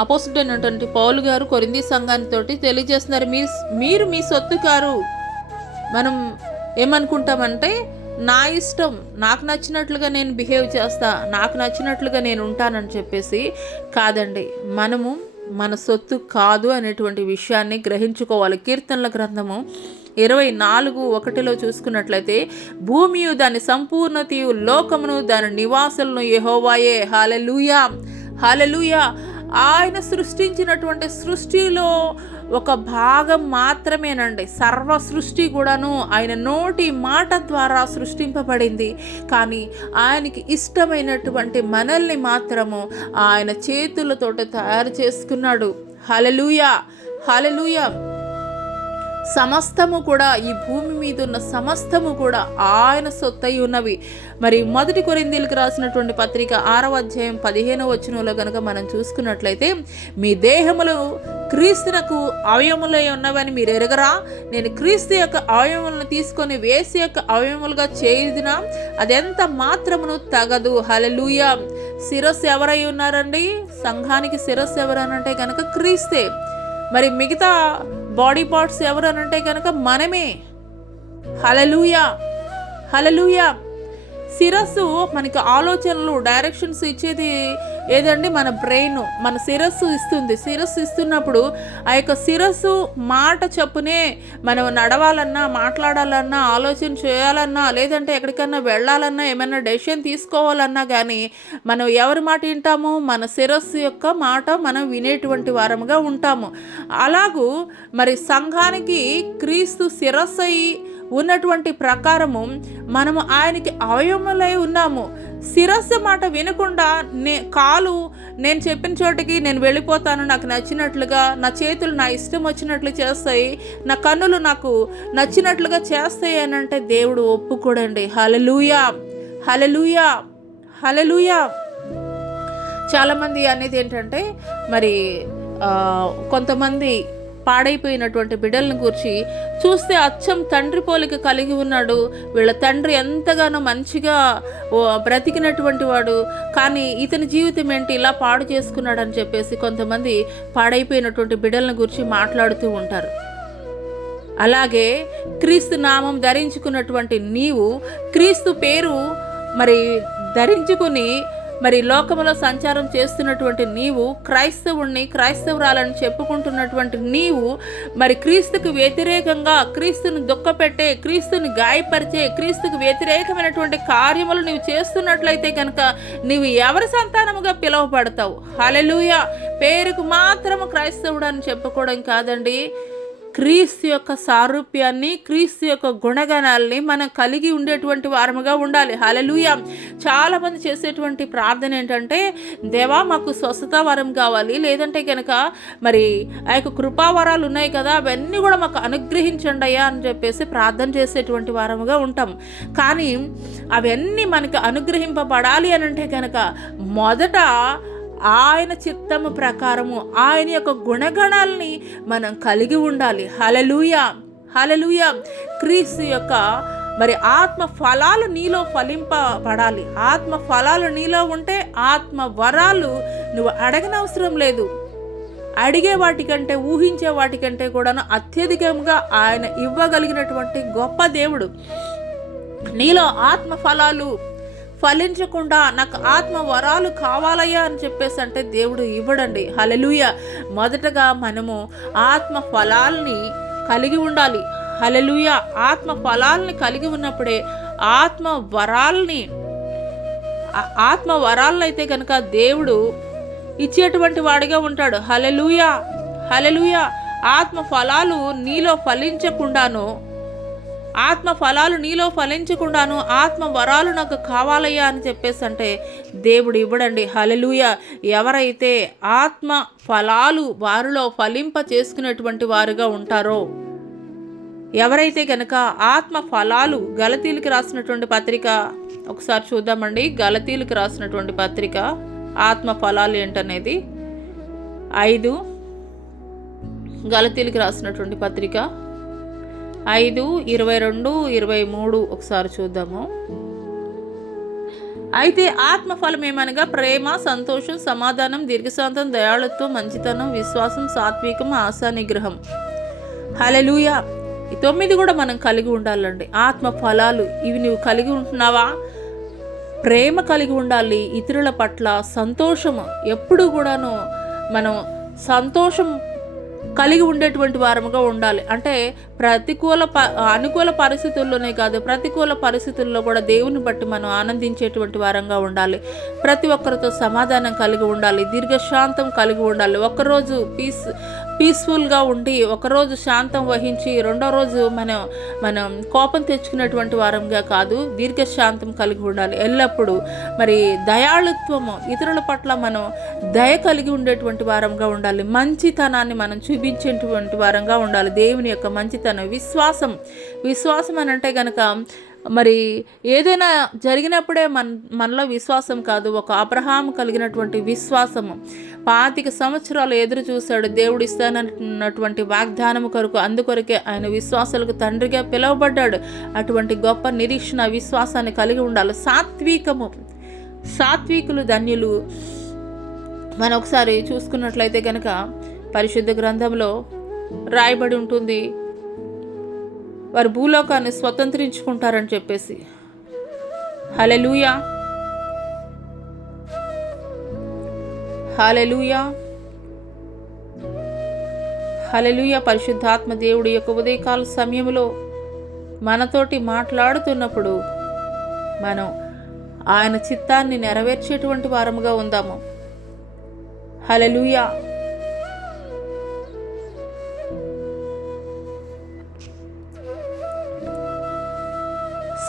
అపోస్తలుడు అయినటువంటి పౌలు గారు కొరింథీ సంఘానితో తెలియజేస్తున్నారు, మీరు మీ సొత్తు కారు. మనం ఏమనుకుంటామంటే నా ఇష్టం, నాకు నచ్చినట్లుగా నేను బిహేవ్ చేస్తా, నాకు నచ్చినట్లుగా నేను ఉంటానని చెప్పేసి. కాదండి, మనము మన సొత్తు కాదు అనేటువంటి విషయాన్ని గ్రహించుకోవాలి. కీర్తనల గ్రంథము 24:1 చూసుకున్నట్లయితే, భూమియు దాని సంపూర్ణతయు లోకమును దాని నివాసులను యెహోవాయే. హల్లెలూయా. హల్లెలూయా. ఆయన సృష్టించినటువంటి సృష్టిలో ఒక భాగం మాత్రమేనండి. సర్వ సృష్టి కూడాను ఆయన నోటి మాట ద్వారా సృష్టింపబడింది. కానీ ఆయనకి ఇష్టమైనటువంటి మనల్ని మాత్రము ఆయన చేతులతో తయారు చేసుకున్నాడు. హల్లెలూయా. హల్లెలూయా. సమస్తము కూడా, ఈ భూమి మీద ఉన్న సమస్తము కూడా ఆయన సొత్తై ఉన్నవి. మరి 1 కొరింథీయులకు రాసినటువంటి పత్రిక 6:15 కనుక మనం చూసుకున్నట్లయితే, మీ దేహములు క్రీస్తునకు అవయములై ఉన్నవని మీరు ఎరగరా? నేను క్రీస్తు యొక్క అవయములను తీసుకొని వేసి యొక్క అవయములుగా చేయుదునా? అదెంత మాత్రమును తగదు. హల్లెలూయా. శిరస్సు ఎవరై ఉన్నారండి? సంఘానికి శిరస్సు ఎవరనంటే కనుక క్రీస్తే. మరి మిగతా బాడీ పార్ట్స్ ఎవరు అనంటే కనుక మనమే. హల్లెలూయా. హల్లెలూయా. శిరస్సు మనకి ఆలోచనలు, డైరెక్షన్స్ ఇచ్చేది ఏదండి? మన బ్రెయిన్. మన శిరస్సు ఇస్తుంది. శిరస్సు ఇస్తున్నప్పుడు ఆ యొక్క శిరస్సు మాట చెప్పునే మనం నడవాలన్నా, మాట్లాడాలన్నా, ఆలోచన చేయాలన్నా, లేదంటే ఎక్కడికన్నా వెళ్ళాలన్నా, ఏమైనా డెసిషన్ తీసుకోవాలన్నా కానీ మనం ఎవరి మాట వింటాము? మన శిరస్సు యొక్క మాట మనం వినేటువంటి వారముగా ఉంటాము. అలాగూ మరి సంఘానికి క్రీస్తు శిరస్సు అయి ఉన్నటువంటి ప్రకారము మనము ఆయనకి అవయములై ఉన్నాము. శిరస్సు మాట వినకుండా కాలు నేను చెప్పిన చోటికి నేను వెళ్ళిపోతాను, నాకు నచ్చినట్లుగా, నా చేతులు నా ఇష్టం వచ్చినట్లు చేస్తాయి, నా కన్నులు నాకు నచ్చినట్లుగా చేస్తాయి అని అంటే దేవుడు ఒప్పుకోడండి. హల్లెలూయా. హల్లెలూయా. హల్లెలూయా. చాలామంది అనేది ఏంటంటే మరి కొంతమంది పాడైపోయినటువంటి బిడ్డలను గురించి చూస్తే అచ్చం తండ్రి పోలిక కలిగి ఉన్నాడు, వీళ్ళ తండ్రి ఎంతగానో మంచిగా బ్రతికినటువంటి వాడు, కానీ ఇతని జీవితం ఏంటి ఇలా పాడు చేసుకున్నాడు అని చెప్పేసి కొంతమంది పాడైపోయినటువంటి బిడ్డలను గురించి మాట్లాడుతూ ఉంటారు. అలాగే క్రీస్తు నామం ధరించుకున్నటువంటి నీవు, క్రీస్తు పేరు మరి ధరించుకుని మరి లోకములో సంచారం చేస్తున్నటువంటి నీవు, క్రైస్తవురాలని చెప్పుకుంటున్నటువంటి నీవు, మరి క్రీస్తుకు వ్యతిరేకంగా, క్రీస్తుని దుఃఖపెట్టే, క్రీస్తుని గాయపరిచే, క్రీస్తుకు వ్యతిరేకమైనటువంటి కార్యములు నీవు చేస్తున్నట్లయితే కనుక నీవు ఎవరి సంతానముగా పిలువబడతావు? హల్లెలూయా. పేరుకు మాత్రము క్రైస్తవుడు అని చెప్పుకోవడం కాదండి, క్రీస్తు యొక్క సారూప్యాన్ని, క్రీస్తు యొక్క గుణగణాలని మనం కలిగి ఉండేటువంటి వారముగా ఉండాలి. హల్లెలూయా. చాలామంది చేసేటువంటి ప్రార్థన ఏంటంటే, దేవా మాకు స్వస్థత వరం కావాలి, లేదంటే కనుక మరి ఆ యొక్క కృపావరాలు ఉన్నాయి కదా అవన్నీ కూడా మాకు అనుగ్రహించండి అయ్యా అని చెప్పేసి ప్రార్థన చేసేటువంటి వారముగా ఉంటాం. కానీ అవన్నీ మనకు అనుగ్రహింపబడాలి అని అంటే కనుక మొదట ఆయన చిత్తము ప్రకారము ఆయన యొక్క గుణగణాలని మనం కలిగి ఉండాలి. హల్లెలూయా, హల్లెలూయా. క్రీస్తు యొక్క మరి ఆత్మ ఫలాలు నీలో ఫలింపబడాలి. ఆత్మ ఫలాలు నీలో ఉంటే ఆత్మ వరాలు నువ్వు అడగనవసరం లేదు. అడిగే వాటికంటే, ఊహించే వాటికంటే కూడాను అత్యధికంగా ఆయన ఇవ్వగలిగినటువంటి గొప్ప దేవుడు. నీలో ఆత్మ ఫలాలు ఫలించకుండా నాకు ఆత్మ వరాలు కావాలయ్యా అని చెప్పేసి అంటే దేవుడు ఇవ్వడండి. హల్లెలూయా. మొదటగా మనము ఆత్మ ఫలాల్ని కలిగి ఉండాలి. హల్లెలూయా. ఆత్మ ఫలాల్ని కలిగి ఉన్నప్పుడే ఆత్మ వరాలను అయితే కనుక దేవుడు ఇచ్చేటువంటి వాడిగా ఉంటాడు. హల్లెలూయా, హల్లెలూయా. ఆత్మ ఫలాలు నీలో ఫలించకుండాను ఆత్మ వరాలు నాకు కావాలయ్యా అని చెప్పేసి అంటే దేవుడు ఇవ్వడండి. హల్లెలూయా. ఎవరైతే ఆత్మ ఫలాలు వారిలో ఫలింప చేసుకునేటువంటి వారుగా ఉంటారో, ఎవరైతే కనుక ఆత్మ ఫలాలు, గలతీలకు రాసినటువంటి పత్రిక ఒకసారి చూద్దామండి. గలతీలకు రాసినటువంటి పత్రిక ఆత్మ ఫలాలు ఏంటనేది 5, గలతీలకు రాసినటువంటి పత్రిక 5:22-23 ఒకసారి చూద్దాము. అయితే ఆత్మఫలం ఏమనగా ప్రేమ, సంతోషం, సమాధానం, దీర్ఘశాంతం, దయాళుత్వం, మంచితనం, విశ్వాసం, సాత్వికం, ఆశా నిగ్రహం. హల్లెలూయా. ఈ 9 కూడా మనం కలిగి ఉండాలండి. ఆత్మ ఫలాలు ఇవి నువ్వు కలిగి ఉంటున్నావా? ప్రేమ కలిగి ఉండాలి ఇతరుల పట్ల. సంతోషము ఎప్పుడు కూడాను మనం సంతోషం కలిగి ఉండేటువంటి వారముగా ఉండాలి. అంటే అనుకూల పరిస్థితుల్లోనే కాదు, ప్రతికూల పరిస్థితుల్లో కూడా దేవుని బట్టి మనం ఆనందించేటువంటి వారంగా ఉండాలి. ప్రతి ఒక్కరితో సమాధానం కలిగి ఉండాలి, దీర్ఘశాంతం కలిగి ఉండాలి. ఒకరోజు పీస్ఫుల్గా ఉండి ఒకరోజు శాంతం వహించి రెండో రోజు మనం కోపం తెచ్చుకునేటువంటి వారంగా కాదు, దీర్ఘశాంతం కలిగి ఉండాలి. ఎల్లప్పుడూ మరి దయాళుత్వము, ఇతరుల పట్ల మనం దయ కలిగి ఉండేటువంటి వారంగా ఉండాలి. మంచితనాన్ని మనం చూపించేటువంటి వారంగా ఉండాలి. దేవుని యొక్క మంచితనం. విశ్వాసం అని అంటే కనుక మరి ఏదైనా జరిగినప్పుడే మనలో విశ్వాసం కాదు, ఒక అబ్రహాం కలిగినటువంటి విశ్వాసము. 25 సంవత్సరాలు ఎదురు చూశాడు దేవుడు ఇస్తానన్నటువంటి వాగ్దానము కొరకు. అందుకొరకే ఆయన విశ్వాసాలకు తండ్రిగా పిలువబడ్డాడు. అటువంటి గొప్ప నిరీక్షణ, విశ్వాసాన్ని కలిగి ఉండాలి. సాత్వికులు ధన్యులు. మనం ఒకసారి చూసుకున్నట్లయితే కనుక పరిశుద్ధ గ్రంథంలో రాయబడి ఉంటుంది, వారు భూలోకాన్ని స్వతంత్రించుకుంటారని చెప్పేసి. హల్లెలూయా, హల్లెలూయా, హల్లెలూయా. పరిశుద్ధాత్మ దేవుడి యొక్క ఉదయకాల సమయంలో మనతోటి మాట్లాడుతున్నప్పుడు మనం ఆయన చిత్తాన్ని నెరవేర్చేటువంటి వారముగా ఉందాము. హల్లెలూయా.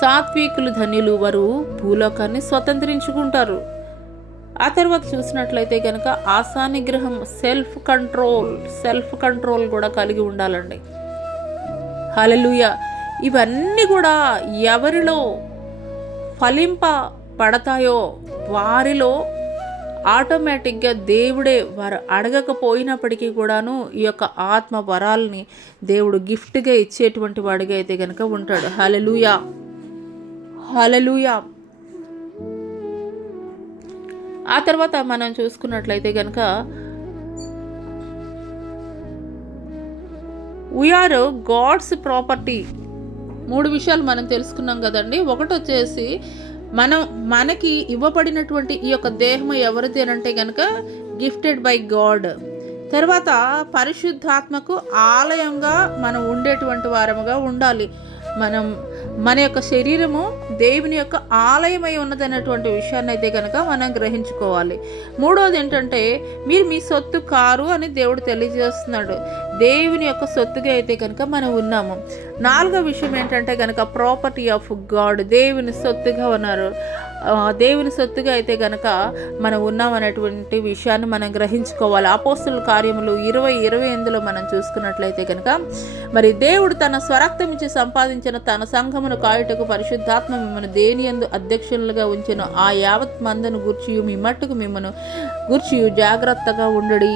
సాత్వికులు ధన్యులు, వారు భూలోకాన్ని స్వతంత్రించుకుంటారు. ఆ తర్వాత చూసినట్లయితే కనుక ఆశా నిగ్రహం, సెల్ఫ్ కంట్రోల్ కూడా కలిగి ఉండాలండి. హల్లెలూయా. ఇవన్నీ కూడా ఎవరిలో ఫలింపబడతాయో వారిలో ఆటోమేటిక్గా దేవుడే వారు అడగకపోయినప్పటికీ కూడాను ఈ యొక్క ఆత్మ వరాలని దేవుడు గిఫ్ట్గా ఇచ్చేటువంటి వాడిగా అయితే కనుక ఉంటాడు. హల్లెలూయా, హల్లెలూయా. ఆ తర్వాత మనం చూసుకున్నట్లయితే కనుక వీఆర్ గాడ్స్ ప్రాపర్టీ. 3 విషయాలు మనం తెలుసుకున్నాం కదండి. ఒకటి వచ్చేసి మనకి ఇవ్వబడినటువంటి ఈ యొక్క దేహం ఎవరిది అంటే కనుక గిఫ్టెడ్ బై గాడ్. తర్వాత పరిశుద్ధాత్మకు ఆలయంగా మనం ఉండేటువంటి వారముగా ఉండాలి. మనం మన యొక్క శరీరము దేవుని యొక్క ఆలయమై ఉన్నదనేటువంటి విషయాన్ని అయితే కనుక మనం గ్రహించుకోవాలి. మూడవది ఏంటంటే, మీరు మీ సొత్తు కారు అని దేవుడు తెలియజేస్తున్నాడు. దేవుని యొక్క సొత్తుగా అయితే కనుక మనం ఉన్నాము. నాలుగో విషయం ఏంటంటే కనుక, ప్రాపర్టీ ఆఫ్ గాడ్, దేవుని సొత్తుగా ఉన్నారు. దేవుని సొత్తుగా అయితే కనుక మనం ఉన్నామనేటువంటి విషయాన్ని మనం గ్రహించుకోవాలి. అపోస్తుల కార్యములు 20:28 మనం చూసుకున్నట్లయితే కనుక, మరి దేవుడు తన స్వరక్తం ఇచ్చి సంపాదించిన తన సంఘమును కాయుటకు పరిశుద్ధాత్మ మిమ్మల్ని దేనియందు అధ్యక్షులుగా ఉంచిన ఆ యావత్ మందను గూర్చియు మీ మట్టుకు మిమ్మల్ని గూర్చియు జాగ్రత్తగా ఉండడి.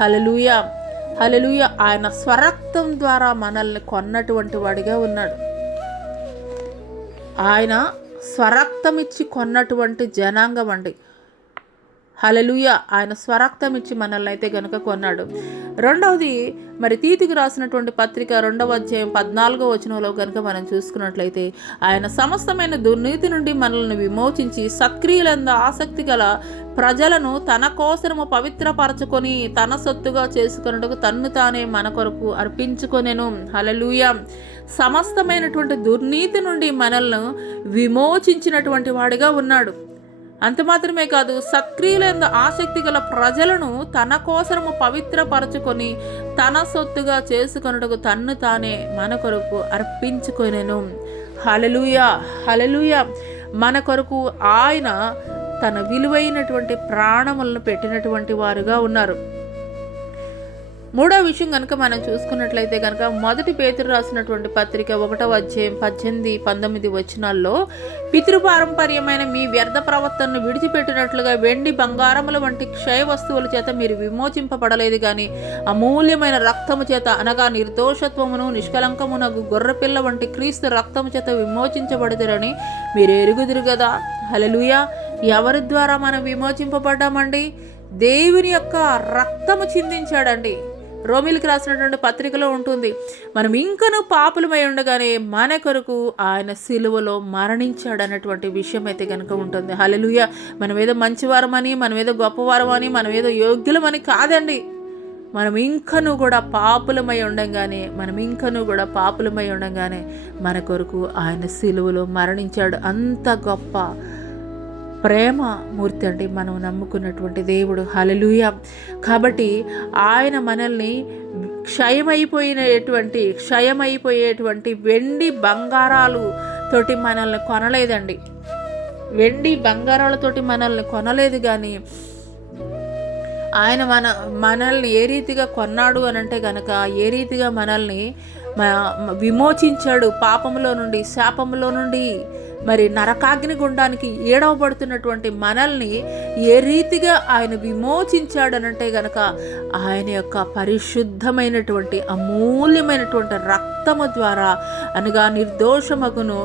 హల్లెలూయా, హల్లెలూయా. ఆయన స్వరక్తం ద్వారా మనల్ని కొన్నటువంటి వాడిగా ఉన్నాడు. ఆయన స్వరక్తమిచ్చి కొన్నటువంటి జనాంగం అండి. హల్లెలూయా. ఆయన స్వరక్తమిచ్చి మనల్ని అయితే కనుక కొన్నాడు. రెండవది, మరి తీతుకు రాసినటువంటి పత్రిక 2వ అధ్యాయం 14వ వచనంలో కనుక మనం చూసుకున్నట్లయితే, ఆయన సమస్తమైన దుర్నీతి నుండి మనల్ని విమోచించి సత్క్రియలందు ఆసక్తి గల ప్రజలను తన కోసము పవిత్రపరచుకొని తన సొత్తుగా చేసుకొనుటకు తన్ను తానే మన కొరకు అర్పించుకొనెను. హల్లెలూయా. సమస్తమైనటువంటి దుర్నీతి నుండి మనల్ని విమోచించినటువంటి వాడిగా ఉన్నాడు. అంత మాత్రమే కాదు, సత్క్రియలందు ఆసక్తి గల ప్రజలను తన కోసము పవిత్రపరచుకొని తన సొత్తుగా చేసుకొనుటకు తన్ను తానే మన కొరకు అర్పించుకొనెను. హల్లెలూయా, హల్లెలూయా. మన కొరకు ఆయన తన విలువైనటువంటి ప్రాణములను పెట్టినటువంటి వారుగా ఉన్నారు. మూడో విషయం కనుక మనం చూసుకున్నట్లయితే కనుక, మొదటి పేతురు రాసినటువంటి పత్రిక 1వ అధ్యాయం 18-19 వచనాల్లో, పితృపారంపర్యమైన మీ వ్యర్థ ప్రవర్తనను విడిచిపెట్టినట్లుగా వెండి బంగారముల వంటి క్షయ వస్తువుల చేత మీరు విమోచింపబడలేదు కానీ అమూల్యమైన రక్తము చేత, అనగా నిర్దోషత్వమును నిష్కలంకమునగు గొర్రెపిల్ల వంటి క్రీస్తు రక్తము చేత విమోచించబడుదురని మీరు ఎరుగుదురు కదా. హల్లెలూయా. ఎవరి ద్వారా మనం విమోచింపబడ్డామండి? దేవుని యొక్క రక్తము చిందించాడండి. రోమిలికి రాసినటువంటి పత్రికలో ఉంటుంది, మనం ఇంకనూ పాపులమై ఉండగానే మన కొరకు ఆయన సిలువలో మరణించాడన్నటువంటి విషయం అయితే కనుక ఉంటుంది. హల్లెలూయా. మనం ఏదో మంచివారమని, మనం ఏదో గొప్పవారమని, మనం ఏదో యోగ్యులమని కాదండి. మనం ఇంకనూ కూడా పాపులమై ఉండగానే మన కొరకు ఆయన సిలువలో మరణించాడు. అంత గొప్ప ప్రేమ మూర్తి అండి మనం నమ్ముకున్నటువంటి దేవుడు. హల్లెలూయా. కాబట్టి ఆయన మనల్ని క్షయమైపోయేటువంటి వెండి బంగారాలు తోటి మనల్ని కొనలేదండి. వెండి బంగారాలతోటి మనల్ని కొనలేదు. కానీ ఆయన మనల్ని ఏ రీతిగా కొన్నాడు అని అంటే కనుక, ఏ రీతిగా మనల్ని విమోచించాడు పాపములో నుండి, శాపములో నుండి, మరి నరకాగ్ని గుండానికి ఏడవబడుతున్నటువంటి మనల్ని ఏ రీతిగా ఆయన విమోచించాడనంటే గనక, ఆయన యొక్క పరిశుద్ధమైనటువంటి అమూల్యమైనటువంటి రక్తము ద్వారా, అనగా నిర్దోషమగును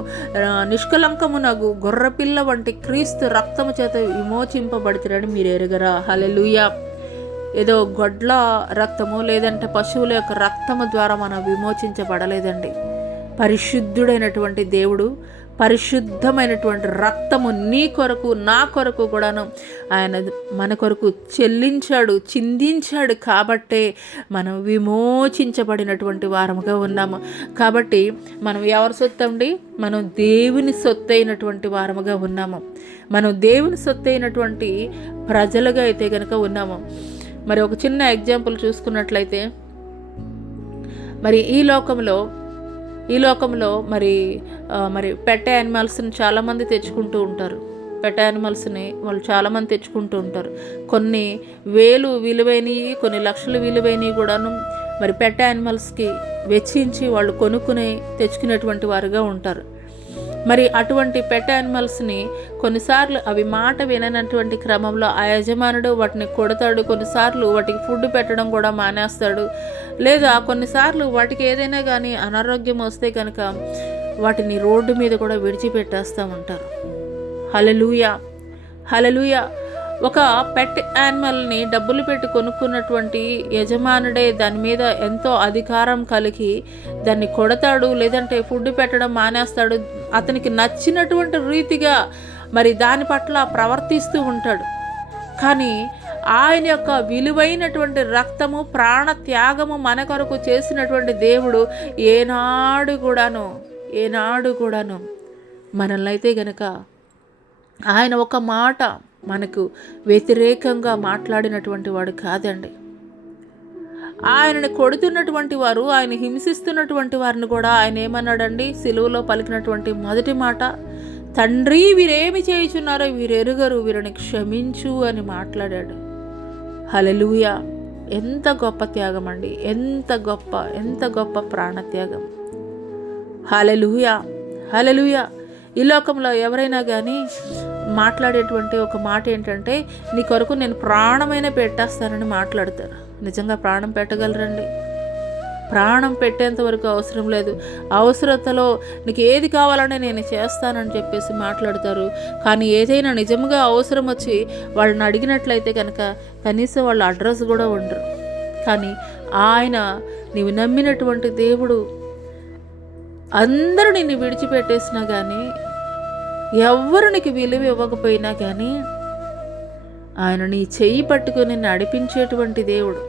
నిష్కలంకమునగు గొర్రెపిల్ల వంటి క్రీస్తు రక్తము చేత విమోచింపబడుతున్నాడని మీరు ఎరుగరా. హల్లెలూయా. ఏదో గొడ్ల రక్తము లేదంటే పశువుల యొక్క రక్తము ద్వారా మనం విమోచించబడలేదండి. పరిశుద్ధుడైనటువంటి దేవుడు పరిశుద్ధమైనటువంటి రక్తము నీ కొరకు నా కొరకు కూడాను ఆయన మన కొరకు చిందించాడు. కాబట్టే మనం విమోచించబడినటువంటి వారముగా ఉన్నాము. కాబట్టి మనం ఎవరి సొత్తు అండి? మనం దేవుని సొత్తు అయినటువంటి వారముగా ఉన్నాము. మనం దేవుని సొత్తు అయినటువంటి ప్రజలుగా అయితే కనుక ఉన్నాము. మరి ఒక చిన్న ఎగ్జాంపుల్ చూసుకున్నట్లయితే, మరి ఈ లోకంలో మరి పెట్ యానిమల్స్ని చాలామంది తెచ్చుకుంటూ ఉంటారు. పెట్ యానిమల్స్ని వాళ్ళు చాలామంది తెచ్చుకుంటూ ఉంటారు. కొన్ని వేలు విలువైనవి, కొన్ని లక్షలు విలువైనవి కూడాను మరి పెట్ యానిమల్స్కి వెచ్చించి వాళ్ళు కొనుక్కుని తెచ్చుకునేటువంటి వారుగా ఉంటారు. మరి అటువంటి పెట్ యానిమల్స్ని కొన్నిసార్లు అవి మాట విననటువంటి క్రమంలో ఆ యజమానుడు వాటిని కొడతాడు. కొన్నిసార్లు వాటికి ఫుడ్ పెట్టడం కూడా మానేస్తాడు. లేదా కొన్నిసార్లు వాటికి ఏదైనా కానీ అనారోగ్యం వస్తే కనుక వాటిని రోడ్డు మీద కూడా విడిచిపెట్టేస్తూ ఉంటారు. హల్లెలూయా, హల్లెలూయా. ఒక పెట్ యానిమల్ని డబ్బులు పెట్టి కొనుక్కున్నటువంటి యజమానుడే దాని మీద ఎంతో అధికారం కలిగి దాన్ని కొడతాడు, లేదంటే ఫుడ్ పెట్టడం మానేస్తాడు. అతనికి నచ్చినటువంటి రీతిగా మరి దాని పట్ల ప్రవర్తిస్తూ ఉంటాడు. కానీ ఆయన యొక్క విలువైనటువంటి రక్తము, ప్రాణ త్యాగము మన కొరకు చేసినటువంటి దేవుడు ఏనాడు కూడాను మనల్ని అయితే గనక ఆయన ఒక మాట మనకు వ్యతిరేకంగా మాట్లాడినటువంటి వాడు కాదండి. ఆయనని కొడుతున్నటువంటి వారు, ఆయన హింసిస్తున్నటువంటి వారిని కూడా ఆయన ఏమన్నాడండి? సిలువలో పలికినటువంటి మొదటి మాట, తండ్రి వీరేమి చేయుచున్నారో వీరెరుగరు, వీరిని క్షమించు అని మాట్లాడాడు. హల్లెలూయా! ఎంత గొప్ప త్యాగం అండి, ఎంత గొప్ప ప్రాణత్యాగం. హల్లెలూయా, హల్లెలూయా. ఈ లోకంలో ఎవరైనా కానీ మాట్లాడేటువంటి ఒక మాట ఏంటంటే, నీ కొరకు నేను ప్రాణమైనా పెట్టేస్తానని మాట్లాడతారు. నిజంగా ప్రాణం పెట్టగలరండి? ప్రాణం పెట్టేంత వరకు అవసరం లేదు. అవసరతలో నీకు ఏది కావాలని నేను చేస్తానని చెప్పేసి మాట్లాడతారు. కానీ ఏదైనా నిజంగా అవసరం వచ్చి వాళ్ళని అడిగినట్లయితే కనుక కనీసం వాళ్ళ అడ్రస్ కూడా ఉండరు. కానీ ఆయన, నీవు నమ్మినటువంటి దేవుడు, అందరూ నిన్ను విడిచిపెట్టేసినా కానీ, ఎవ్వరు నీకు విలువ ఇవ్వకపోయినా కానీ, ఆయన నీ చెయ్యి పట్టుకొని నడిపించేటువంటి దేవుడు.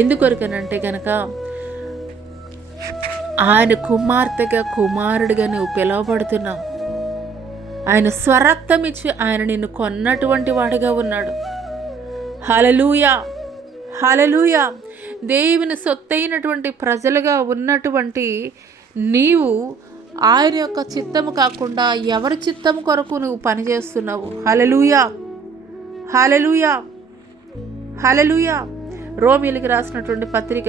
ఎందుకొరకనంటే కనుక ఆయన కుమార్తెగా, కుమారుడిగా నువ్వు పిలువబడుతున్నావు. ఆయన స్వరక్తం ఇచ్చి ఆయన నిన్ను కొన్నటువంటి వాడిగా ఉన్నాడు. హల్లెలూయా, హల్లెలూయా. దేవుని సొత్తైనటువంటి ప్రజలుగా ఉన్నటువంటి నీవు ఆయన యొక్క చిత్తము కాకుండా ఎవరి చిత్తము కొరకు నువ్వు పనిచేస్తున్నావు? హల్లెలూయా, హల్లెలూయా, హల్లెలూయా. రోమీయులకు రాసినటువంటి పత్రిక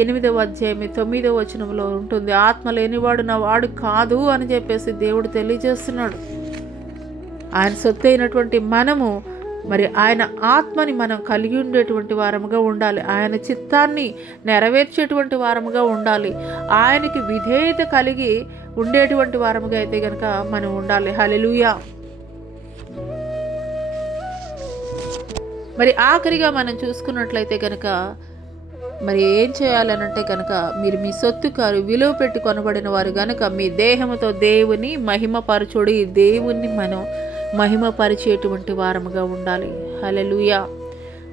8వ అధ్యాయం 9వ వచనంలో ఉంటుంది, ఆత్మ లేనివాడు నా వాడు కాదు అని చెప్పేసి దేవుడు తెలియజేస్తున్నాడు. ఆయన సొత్తు అయినటువంటి మనము మరి ఆయన ఆత్మని మనం కలిగి ఉండేటువంటి వారముగా ఉండాలి. ఆయన చిత్తాన్ని నెరవేర్చేటువంటి వారముగా ఉండాలి. ఆయనకి విధేయత కలిగి ఉండేటువంటి వారముగా అయితే కనుక మనం ఉండాలి. హల్లెలూయా. మరి ఆఖరిగా మనం చూసుకున్నట్లయితే కనుక మరి ఏం చేయాలనంటే కనుక, మీరు మీ సొత్తు కారు, విలువ పెట్టి కొనబడిన వారు కనుక మీ దేహముతో దేవుని మహిమపరచుడి. దేవుణ్ణి మనం మహిమపరిచేటువంటి వారముగా ఉండాలి. హల్లెలూయా,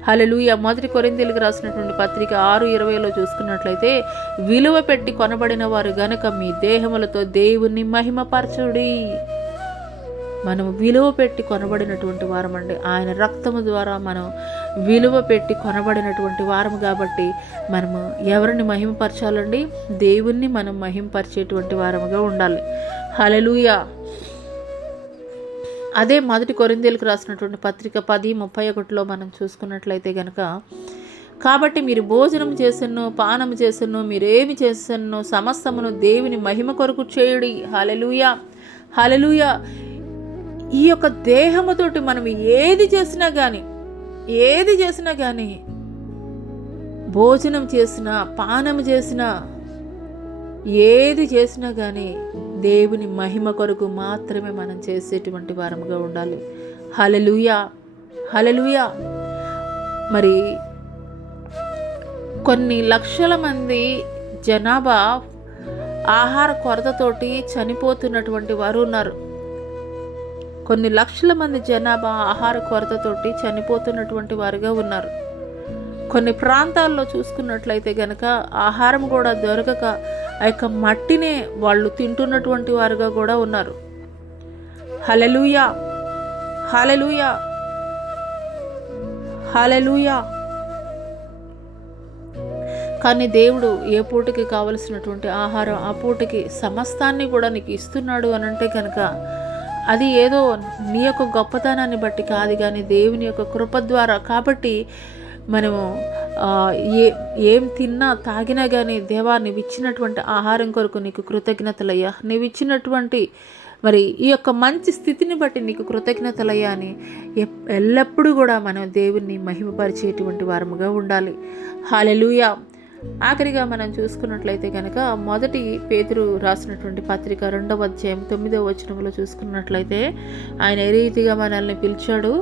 హల్లెలూయా. 1 కొరింథీయులకు రాసినటువంటి పత్రిక 6:20లో చూసుకున్నట్లయితే, విలువ పెట్టి కొనబడిన వారు గనుక మీ దేహములతో దేవుణ్ణి మహిమపరచుడి. మనం విలువ పెట్టి కొనబడినటువంటి వారమండి. ఆయన రక్తము ద్వారా మనం విలువ పెట్టి కొనబడినటువంటి వారము కాబట్టి మనము ఎవరిని మహిమపరచాలండి? దేవుణ్ణి మనం మహిమపరిచేటువంటి వారముగా ఉండాలి. హల్లెలూయా. అదే 1 కొరింథీయులకు రాసినటువంటి పత్రిక 10:31లో మనం చూసుకున్నట్లయితే కనుక, కాబట్టి మీరు భోజనం చేసెను, పానము చేసెను, మీరేమి చేసెను సమస్తమును దేవుని మహిమ కొరకు చేయుడి. హల్లెలూయా, హల్లెలూయా. ఈ యొక్క దేహముతోటి మనం ఏది చేసినా కానీ భోజనం చేసినా, పానము చేసినా, ఏది చేసినా కానీ దేవుని మహిమ కొరకు మాత్రమే మనం చేసేటువంటి వారముగా ఉండాలి. హల్లెలూయా, హల్లెలూయా. మరి కొన్ని లక్షల మంది జనాభా ఆహార కొరతతోటి చనిపోతున్నటువంటి వారు ఉన్నారు. కొన్ని లక్షల మంది జనాభా ఆహార కొరతతోటి చనిపోతున్నటువంటి వారుగా ఉన్నారు. కొన్ని ప్రాంతాల్లో చూసుకున్నట్లయితే కనుక ఆహారం కూడా దొరకక ఆ యొక్క మట్టినే వాళ్ళు తింటున్నటువంటి వారుగా కూడా ఉన్నారు. హల్లెలూయా, హల్లెలూయా, హల్లెలూయా. కానీ దేవుడు ఏ పూటకి కావలసినటువంటి ఆహారం ఆ పూటకి సమస్తాన్ని కూడా నీకు ఇస్తున్నాడు అనంటే కనుక అది ఏదో నీ యొక్క గొప్పతనాన్ని బట్టి కాదు, కానీ దేవుని యొక్క కృప ద్వారా. కాబట్టి మనము ఏం తిన్నా తాగినా కానీ, దేవా నీవు ఇచ్చినటువంటి ఆహారం కొరకు నీకు కృతజ్ఞతలయ్యా, నీవు ఇచ్చినటువంటి మరి ఈ యొక్క మంచి స్థితిని బట్టి నీకు కృతజ్ఞతలయ్యా అని ఎల్లప్పుడూ కూడా మనం దేవుణ్ణి మహిమపరిచేటువంటి వారముగా ఉండాలి. హల్లెలూయా. ఆఖరిగా మనం చూసుకున్నట్లయితే కనుక 1 పేతురు రాసినటువంటి పత్రిక 2వ అధ్యాయం 9వ వచనంలో చూసుకున్నట్లయితే ఆయన ఏ రీతిగా మనల్ని పిలిచాడు.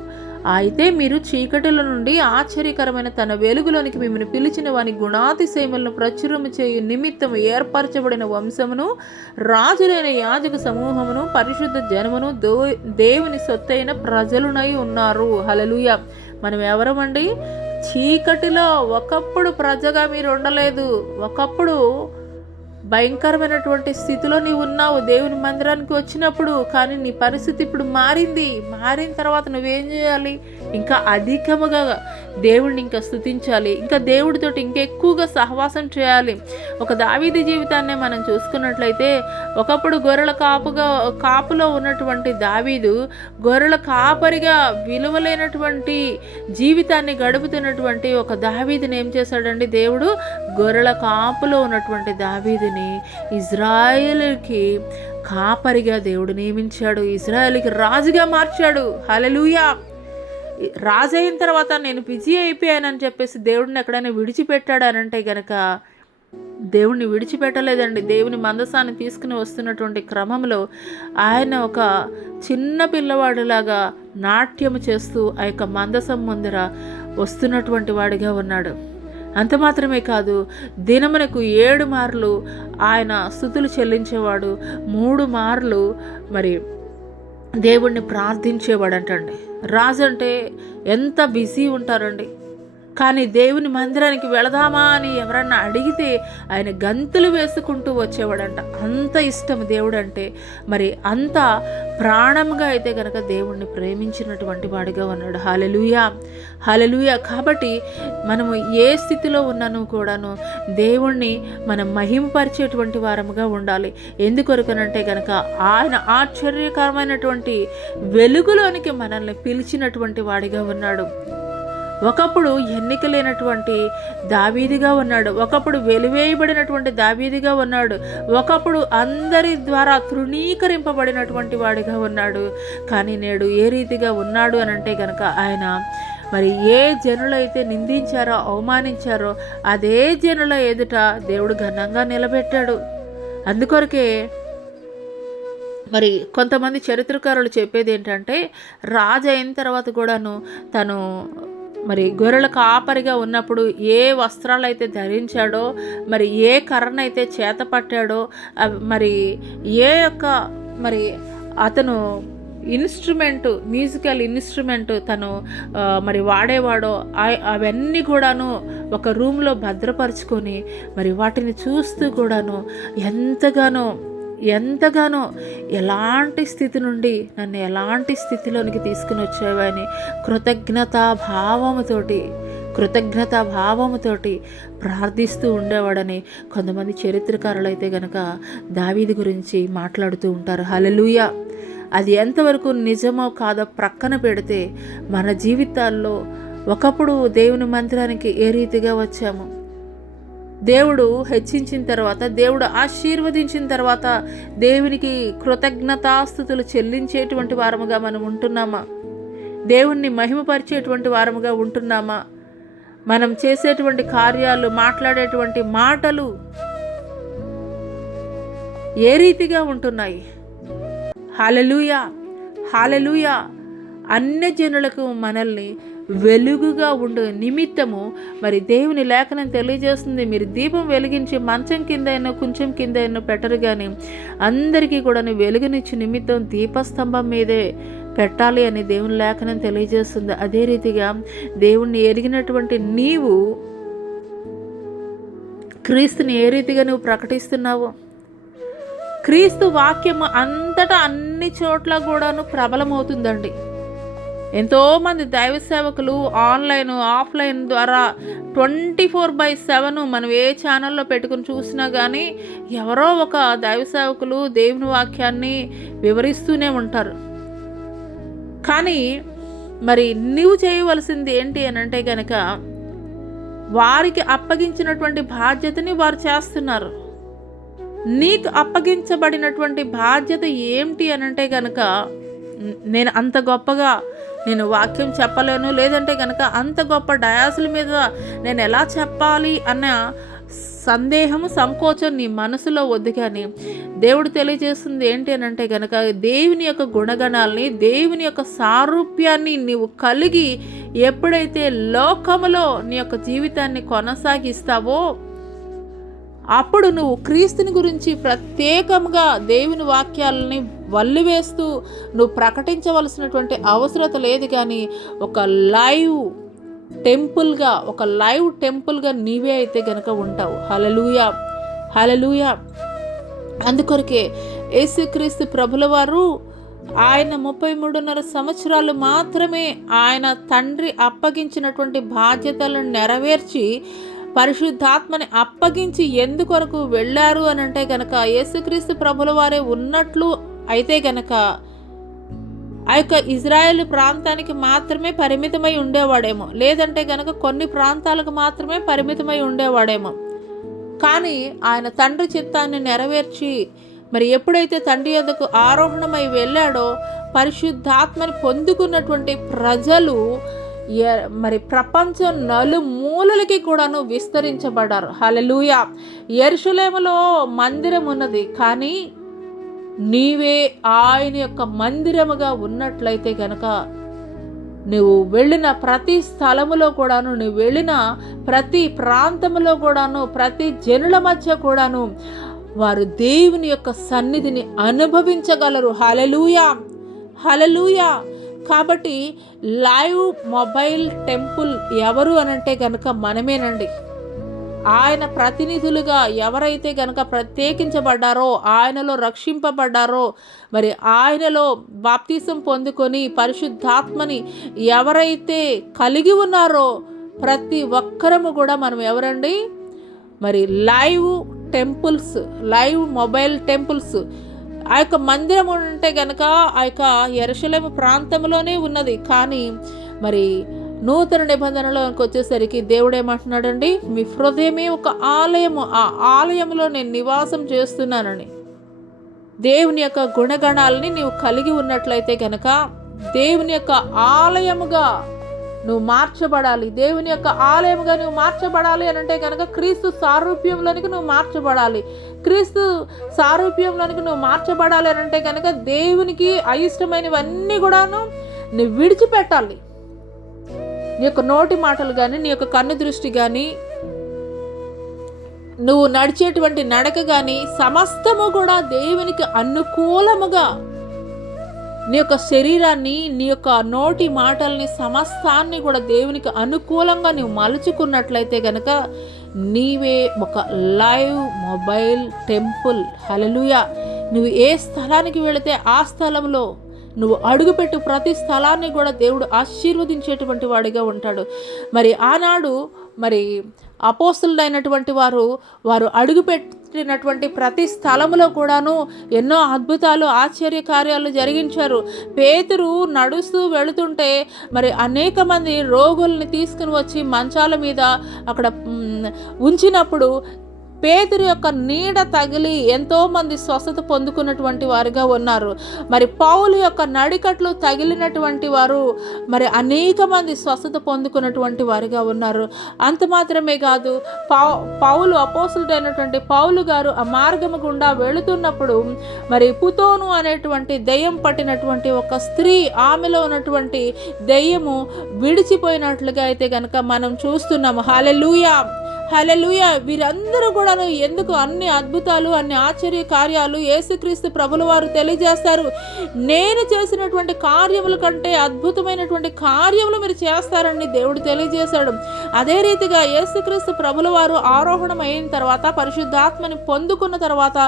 అయితే మీరు చీకటిల నుండి ఆశ్చర్యకరమైన తన వెలుగులోనికి మిమ్మల్ని పిలిచిన వాని గుణాతిశయములను ప్రచురము చేయు నిమిత్తము ఏర్పరచబడిన వంశమును, రాజులైన యాజక సమూహమును, పరిశుద్ధ జనమును, దేవుని సొత్తైన ప్రజలునై ఉన్నారు. హల్లెలూయా. మనం ఎవరమండి? చీకటిలో ఒకప్పుడు ప్రజగా మీరు ఉండలేదు. ఒకప్పుడు భయంకరమైనటువంటి స్థితిలో నీవు ఉన్నావు దేవుని మందిరానికి వచ్చినప్పుడు. కానీ నీ పరిస్థితి ఇప్పుడు మారిన తర్వాత నువ్వేం చేయాలి? ఇంకా అధికముగా దేవుడిని ఇంకా స్తుతించాలి, ఇంకా దేవుడితోటి ఇంకా ఎక్కువగా సహవాసం చేయాలి. ఒక దావీదు జీవితాన్ని మనం చూసుకున్నట్లయితే, ఒకప్పుడు గొర్రెల కాపులో ఉన్నటువంటి దావీదు గొర్రెల కాపరిగా విలువలేనటువంటి జీవితాన్ని గడుపుతున్నటువంటి ఒక దావీదుని ఏం చేశాడండి? దేవుడు గొర్రెల కాపులో ఉన్నటువంటి దావీదుని ఇజ్రాయేలుకి కాపరిగా దేవుడు నియమించాడు, ఇజ్రాయేలుకి రాజుగా మార్చాడు. హల్లెలూయా! రాజు అయిన తర్వాత నేను బిజీ అయిపోయానని చెప్పేసి దేవుడిని ఎక్కడైనా విడిచిపెట్టాడనంటే గనక దేవుణ్ణి విడిచిపెట్టలేదండి. దేవుని మందసాన్ని తీసుకుని వస్తున్నటువంటి క్రమంలో ఆయన ఒక చిన్న పిల్లవాడిలాగా నాట్యము చేస్తూ ఆ యొక్క మందసం ముందర వస్తున్నటువంటి వాడిగా ఉన్నాడు. అంత మాత్రమే కాదు, దినమునకు 7 మార్లు ఆయన స్తుతులు చెల్లించేవాడు, 3 మార్లు మరి దేవుణ్ణి ప్రార్థించేవాడంటండి. రాజు అంటే ఎంత బిజీ ఉంటారండి. కానీ దేవుని మందిరానికి వెళదామా అని ఎవరన్నా అడిగితే ఆయన గంతులు వేసుకుంటూ వచ్చేవాడంట. అంత ఇష్టం దేవుడు అంటే. మరి అంత ప్రాణంగా అయితే కనుక దేవుణ్ణి ప్రేమించినటువంటి వాడిగా ఉన్నాడు. హల్లెలూయా, హల్లెలూయా. కాబట్టి మనము ఏ స్థితిలో ఉన్నాను కూడాను దేవుణ్ణి మనం మహిమపరిచేటువంటి వారముగా ఉండాలి. ఎందుకొరకనంటే కనుక ఆయన ఆశ్చర్యకరమైనటువంటి వెలుగులోనికి మనల్ని పిలిచినటువంటి వాడిగా ఉన్నాడు. ఒకప్పుడు ఎన్నిక లేనటువంటి దావీదుగా ఉన్నాడు, ఒకప్పుడు వెలివేయబడినటువంటి దావీదుగా ఉన్నాడు, ఒకప్పుడు అందరి ద్వారా తృణీకరింపబడినటువంటి వాడిగా ఉన్నాడు. కానీ నేడు ఏ రీతిగా ఉన్నాడు అనంటే గనక ఆయన మరి ఏ జనులైతే నిందించారో అవమానించారో అదే జనుల ఎదుట దేవుడు ఘనంగా నిలబెట్టాడు. అందుకొరకే మరి కొంతమంది చరిత్రకారులు చెప్పేది ఏంటంటే, రాజు అయిన తర్వాత కూడాను తను మరి గొర్రెల కాపరిగా ఉన్నప్పుడు ఏ వస్త్రాలు అయితే ధరించాడో, మరి ఏ కర్రను అయితే చేత పట్టాడో, మరి ఏ యొక్క మరి అతను మ్యూజికల్ ఇన్స్ట్రుమెంట్ తను మరి వాడేవాడో అవన్నీ కూడాను ఒక రూమ్లో భద్రపరుచుకొని మరి వాటిని చూస్తూ కూడాను ఎంతగానో ఎలాంటి స్థితి నుండి నన్ను ఎలాంటి స్థితిలోనికి తీసుకుని వచ్చావని కృతజ్ఞతాభావముతోటి ప్రార్థిస్తూ ఉండేవాడని కొంతమంది చరిత్రకారులు అయితే గనక దావీదు గురించి మాట్లాడుతూ ఉంటారు. హల్లెలూయా. అది ఎంతవరకు నిజమో కాదో ప్రక్కన పెడితే, మన జీవితాల్లో ఒకప్పుడు దేవుని మందిరానికి ఏ రీతిగా వచ్చాము, దేవుడు హెచ్చించిన తర్వాత, దేవుడు ఆశీర్వదించిన తర్వాత దేవునికి కృతజ్ఞతాస్తుతులు చెల్లించేటువంటి వారముగా మనం ఉంటున్నామా? దేవుణ్ణి మహిమపరిచేటువంటి వారముగా ఉంటున్నామా? మనం చేసేటువంటి కార్యాలు, మాట్లాడేటువంటి మాటలు ఏ రీతిగా ఉంటున్నాయి? హల్లెలూయా, హల్లెలూయా. అన్యజనులకు మనల్ని వెలుగుగా ఉండు నిమిత్తము మరి దేవుని లేఖనం తెలియజేస్తుంది, మీరు దీపం వెలిగించి మంచం కింద అయినా కొంచెం కింద అయినా పెట్టరు, కానీ అందరికీ కూడా వెలుగునిచ్చి నిమిత్తం దీపస్తంభం మీదే పెట్టాలి అని దేవుని లేఖనం తెలియజేస్తుంది. అదే రీతిగా దేవుణ్ణి ఎరిగినటువంటి నీవు క్రీస్తుని ఏ రీతిగా నువ్వు ప్రకటిస్తున్నావు? క్రీస్తు వాక్యము అంతటా అన్ని చోట్ల కూడాను ప్రబలమవుతుందండి. ఎంతోమంది దైవ సేవకులు ఆన్లైన్ ఆఫ్లైన్ ద్వారా 24/7 మనం ఏ ఛానల్లో పెట్టుకుని చూసినా కానీ ఎవరో ఒక దైవ సేవకులు దేవుని వాక్యాన్ని వివరిస్తూనే ఉంటారు. కానీ మరి నువ్వు చేయవలసింది ఏంటి అని అంటే కనుక, వారికి అప్పగించినటువంటి బాధ్యతని వారు చేస్తున్నారు. నీకు అప్పగించబడినటువంటి బాధ్యత ఏమిటి అని అంటే కనుక, నేను అంత గొప్పగా నేను వాక్యం చెప్పలేను, లేదంటే కనుక అంత గొప్ప డయాసుల మీద నేను ఎలా చెప్పాలి అన్న సందేహము, సంకోచం నీ మనసులో వద్దు. కానీ దేవుడు తెలియజేస్తుంది ఏంటి అని అంటే కనుక, దేవుని యొక్క గుణగణాలని, దేవుని యొక్క సారూప్యాన్ని నీవు కలిగి ఎప్పుడైతే లోకములో నీ యొక్క జీవితాన్ని కొనసాగిస్తావో అప్పుడు నువ్వు క్రీస్తుని గురించి ప్రత్యేకంగా దేవుని వాక్యాలని వల్లివేస్తూ నువ్వు ప్రకటించవలసినటువంటి అవసరత లేదు. కానీ ఒక లైవ్ టెంపుల్గా నీవే అయితే గనక ఉంటావు. హల్లెలూయా, హల్లెలూయా. అందుకొరకే యేసుక్రీస్తు ప్రభుల వారు ఆయన 33.5 సంవత్సరాలు మాత్రమే ఆయన తండ్రి అప్పగించినటువంటి బాధ్యతలను నెరవేర్చి పరిశుద్ధాత్మని అప్పగించి ఎందుకొరకు వెళ్ళారు అని అంటే గనక యేసుక్రీస్తు ప్రభుల వారే ఉన్నట్లు అయితే గనక ఆ యొక్క ఇజ్రాయేల్ ప్రాంతానికి మాత్రమే పరిమితమై ఉండేవాడేమో, లేదంటే గనక కొన్ని ప్రాంతాలకు మాత్రమే పరిమితమై ఉండేవాడేమో. కానీ ఆయన తండ్రి చిత్తాన్ని నెరవేర్చి మరి ఎప్పుడైతే తండ్రి యొద్దకు ఆరోహణమై వెళ్ళాడో పరిశుద్ధాత్మని పొందుకున్నటువంటి ప్రజలు మరి ప్రపంచం నలుమూలలకి కూడాను విస్తరించబడ్డారు. హల్లెలూయా. యెరూషలేములో మందిరం ఉన్నది, కానీ నీవే ఆయన యొక్క మందిరముగా ఉన్నట్లయితే గనక నువ్వు వెళ్ళిన ప్రతి స్థలములో కూడాను, నువ్వు వెళ్ళిన ప్రతి ప్రాంతములో కూడాను, ప్రతి జనుల మధ్య కూడాను వారు దేవుని యొక్క సన్నిధిని అనుభవించగలరు. హల్లెలూయా, హల్లెలూయా. కాబట్టి లైవ్ మొబైల్ టెంపుల్ ఎవరు అనంటే గనక మనమేనండి. ఆయన ప్రతినిధులుగా ఎవరైతే గనక ప్రత్యేకించబడ్డారో, ఆయనలో రక్షింపబడ్డారో, మరి ఆయనలో బాప్తిసం పొందుకొని పరిశుద్ధాత్మని ఎవరైతే కలిగి ఉన్నారో ప్రతి ఒక్కరము కూడా మనం ఎవరండి? మరి live temples, live mobile temples. ఆ యొక్క మందిరం ఉంటే గనక ఆ యొక్క యెరూషలేము ప్రాంతంలోనే ఉన్నది. కానీ మరి నూతన నిబంధనలోకి వచ్చేసరికి దేవుడు ఏమంటున్నాడండి? మీ హృదయమే ఒక ఆలయము, ఆ ఆలయంలో నేను నివాసం చేస్తున్నానని. దేవుని యొక్క గుణగణాలని నీవు కలిగి ఉన్నట్లయితే గనక దేవుని యొక్క ఆలయముగా నువ్వు మార్చబడాలి. దేవుని యొక్క ఆలయముగా నువ్వు మార్చబడాలి అని అంటే కనుక క్రీస్తు సారూప్యంలోనికి నువ్వు మార్చబడాలి. క్రీస్తు సారూప్యంలోనికి నువ్వు మార్చబడాలి అని అంటే కనుక దేవునికి అయిష్టమైనవన్నీ కూడాను నువ్వు విడిచిపెట్టాలి. నీ యొక్క నోటి మాటలు కానీ, నీ యొక్క కన్ను దృష్టి కానీ, నువ్వు నడిచేటువంటి నడక కానీ సమస్తము కూడా దేవునికి అనుకూలముగా, నీ యొక్క శరీరాన్ని, నీ యొక్క నోటి మాటల్ని సమస్తాన్ని కూడా దేవునికి అనుకూలంగా నువ్వు మలుచుకున్నట్లయితే గనక నీవే ఒక లైవ్ మొబైల్ టెంపుల్. హల్లెలూయా. నువ్వు ఏ స్థలానికి వెళితే ఆ స్థలంలో నువ్వు అడుగుపెట్టు ప్రతి స్థలాన్ని కూడా దేవుడు ఆశీర్వదించేటువంటి వాడిగా ఉంటాడు. మరి ఆనాడు మరి అపోస్తలుడైనటువంటి వారు అడుగుపెట్టినటువంటి ప్రతి స్థలములో కూడాను ఎన్నో అద్భుతాలు, ఆశ్చర్య కార్యాలు జరిగించారు. పేతురు నడుస్తూ వెళుతుంటే మరి అనేక మంది రోగుల్ని తీసుకుని వచ్చి మంచాల మీద అక్కడ ఉంచినప్పుడు పేతురు యొక్క నీడ తగిలి ఎంతోమంది స్వస్థత పొందుకున్నటువంటి వారుగా ఉన్నారు. మరి పౌలు యొక్క నడికట్లు తగిలినటువంటి వారు మరి అనేక మంది స్వస్థత పొందుకున్నటువంటి వారుగా ఉన్నారు. అంత మాత్రమే కాదు, పౌలు అపోస్తలుడైనటువంటి పౌలు గారు ఆ మార్గము గుండా వెళుతున్నప్పుడు మరి పుతోను అనేటువంటి దెయ్యం పట్టినటువంటి ఒక స్త్రీ, ఆమెలో ఉన్నటువంటి దెయ్యము విడిచిపోయినట్లుగా అయితే కనుక మనం చూస్తున్నాము. హల్లెలూయా, హల్లెలూయా. వీరందరూ కూడాను ఎందుకు అన్ని అద్భుతాలు, అన్ని ఆశ్చర్య కార్యాలు యేసుక్రీస్తు ప్రభుల వారు తెలియజేస్తారు. నేను చేసినటువంటి కార్యముల కంటే అద్భుతమైనటువంటి కార్యములు మీరు చేస్తారని దేవుడు తెలియజేశాడు. అదే రీతిగా యేసుక్రీస్తు ప్రభుల వారు ఆరోహణం అయిన తర్వాత, పరిశుద్ధాత్మని పొందుకున్న తర్వాత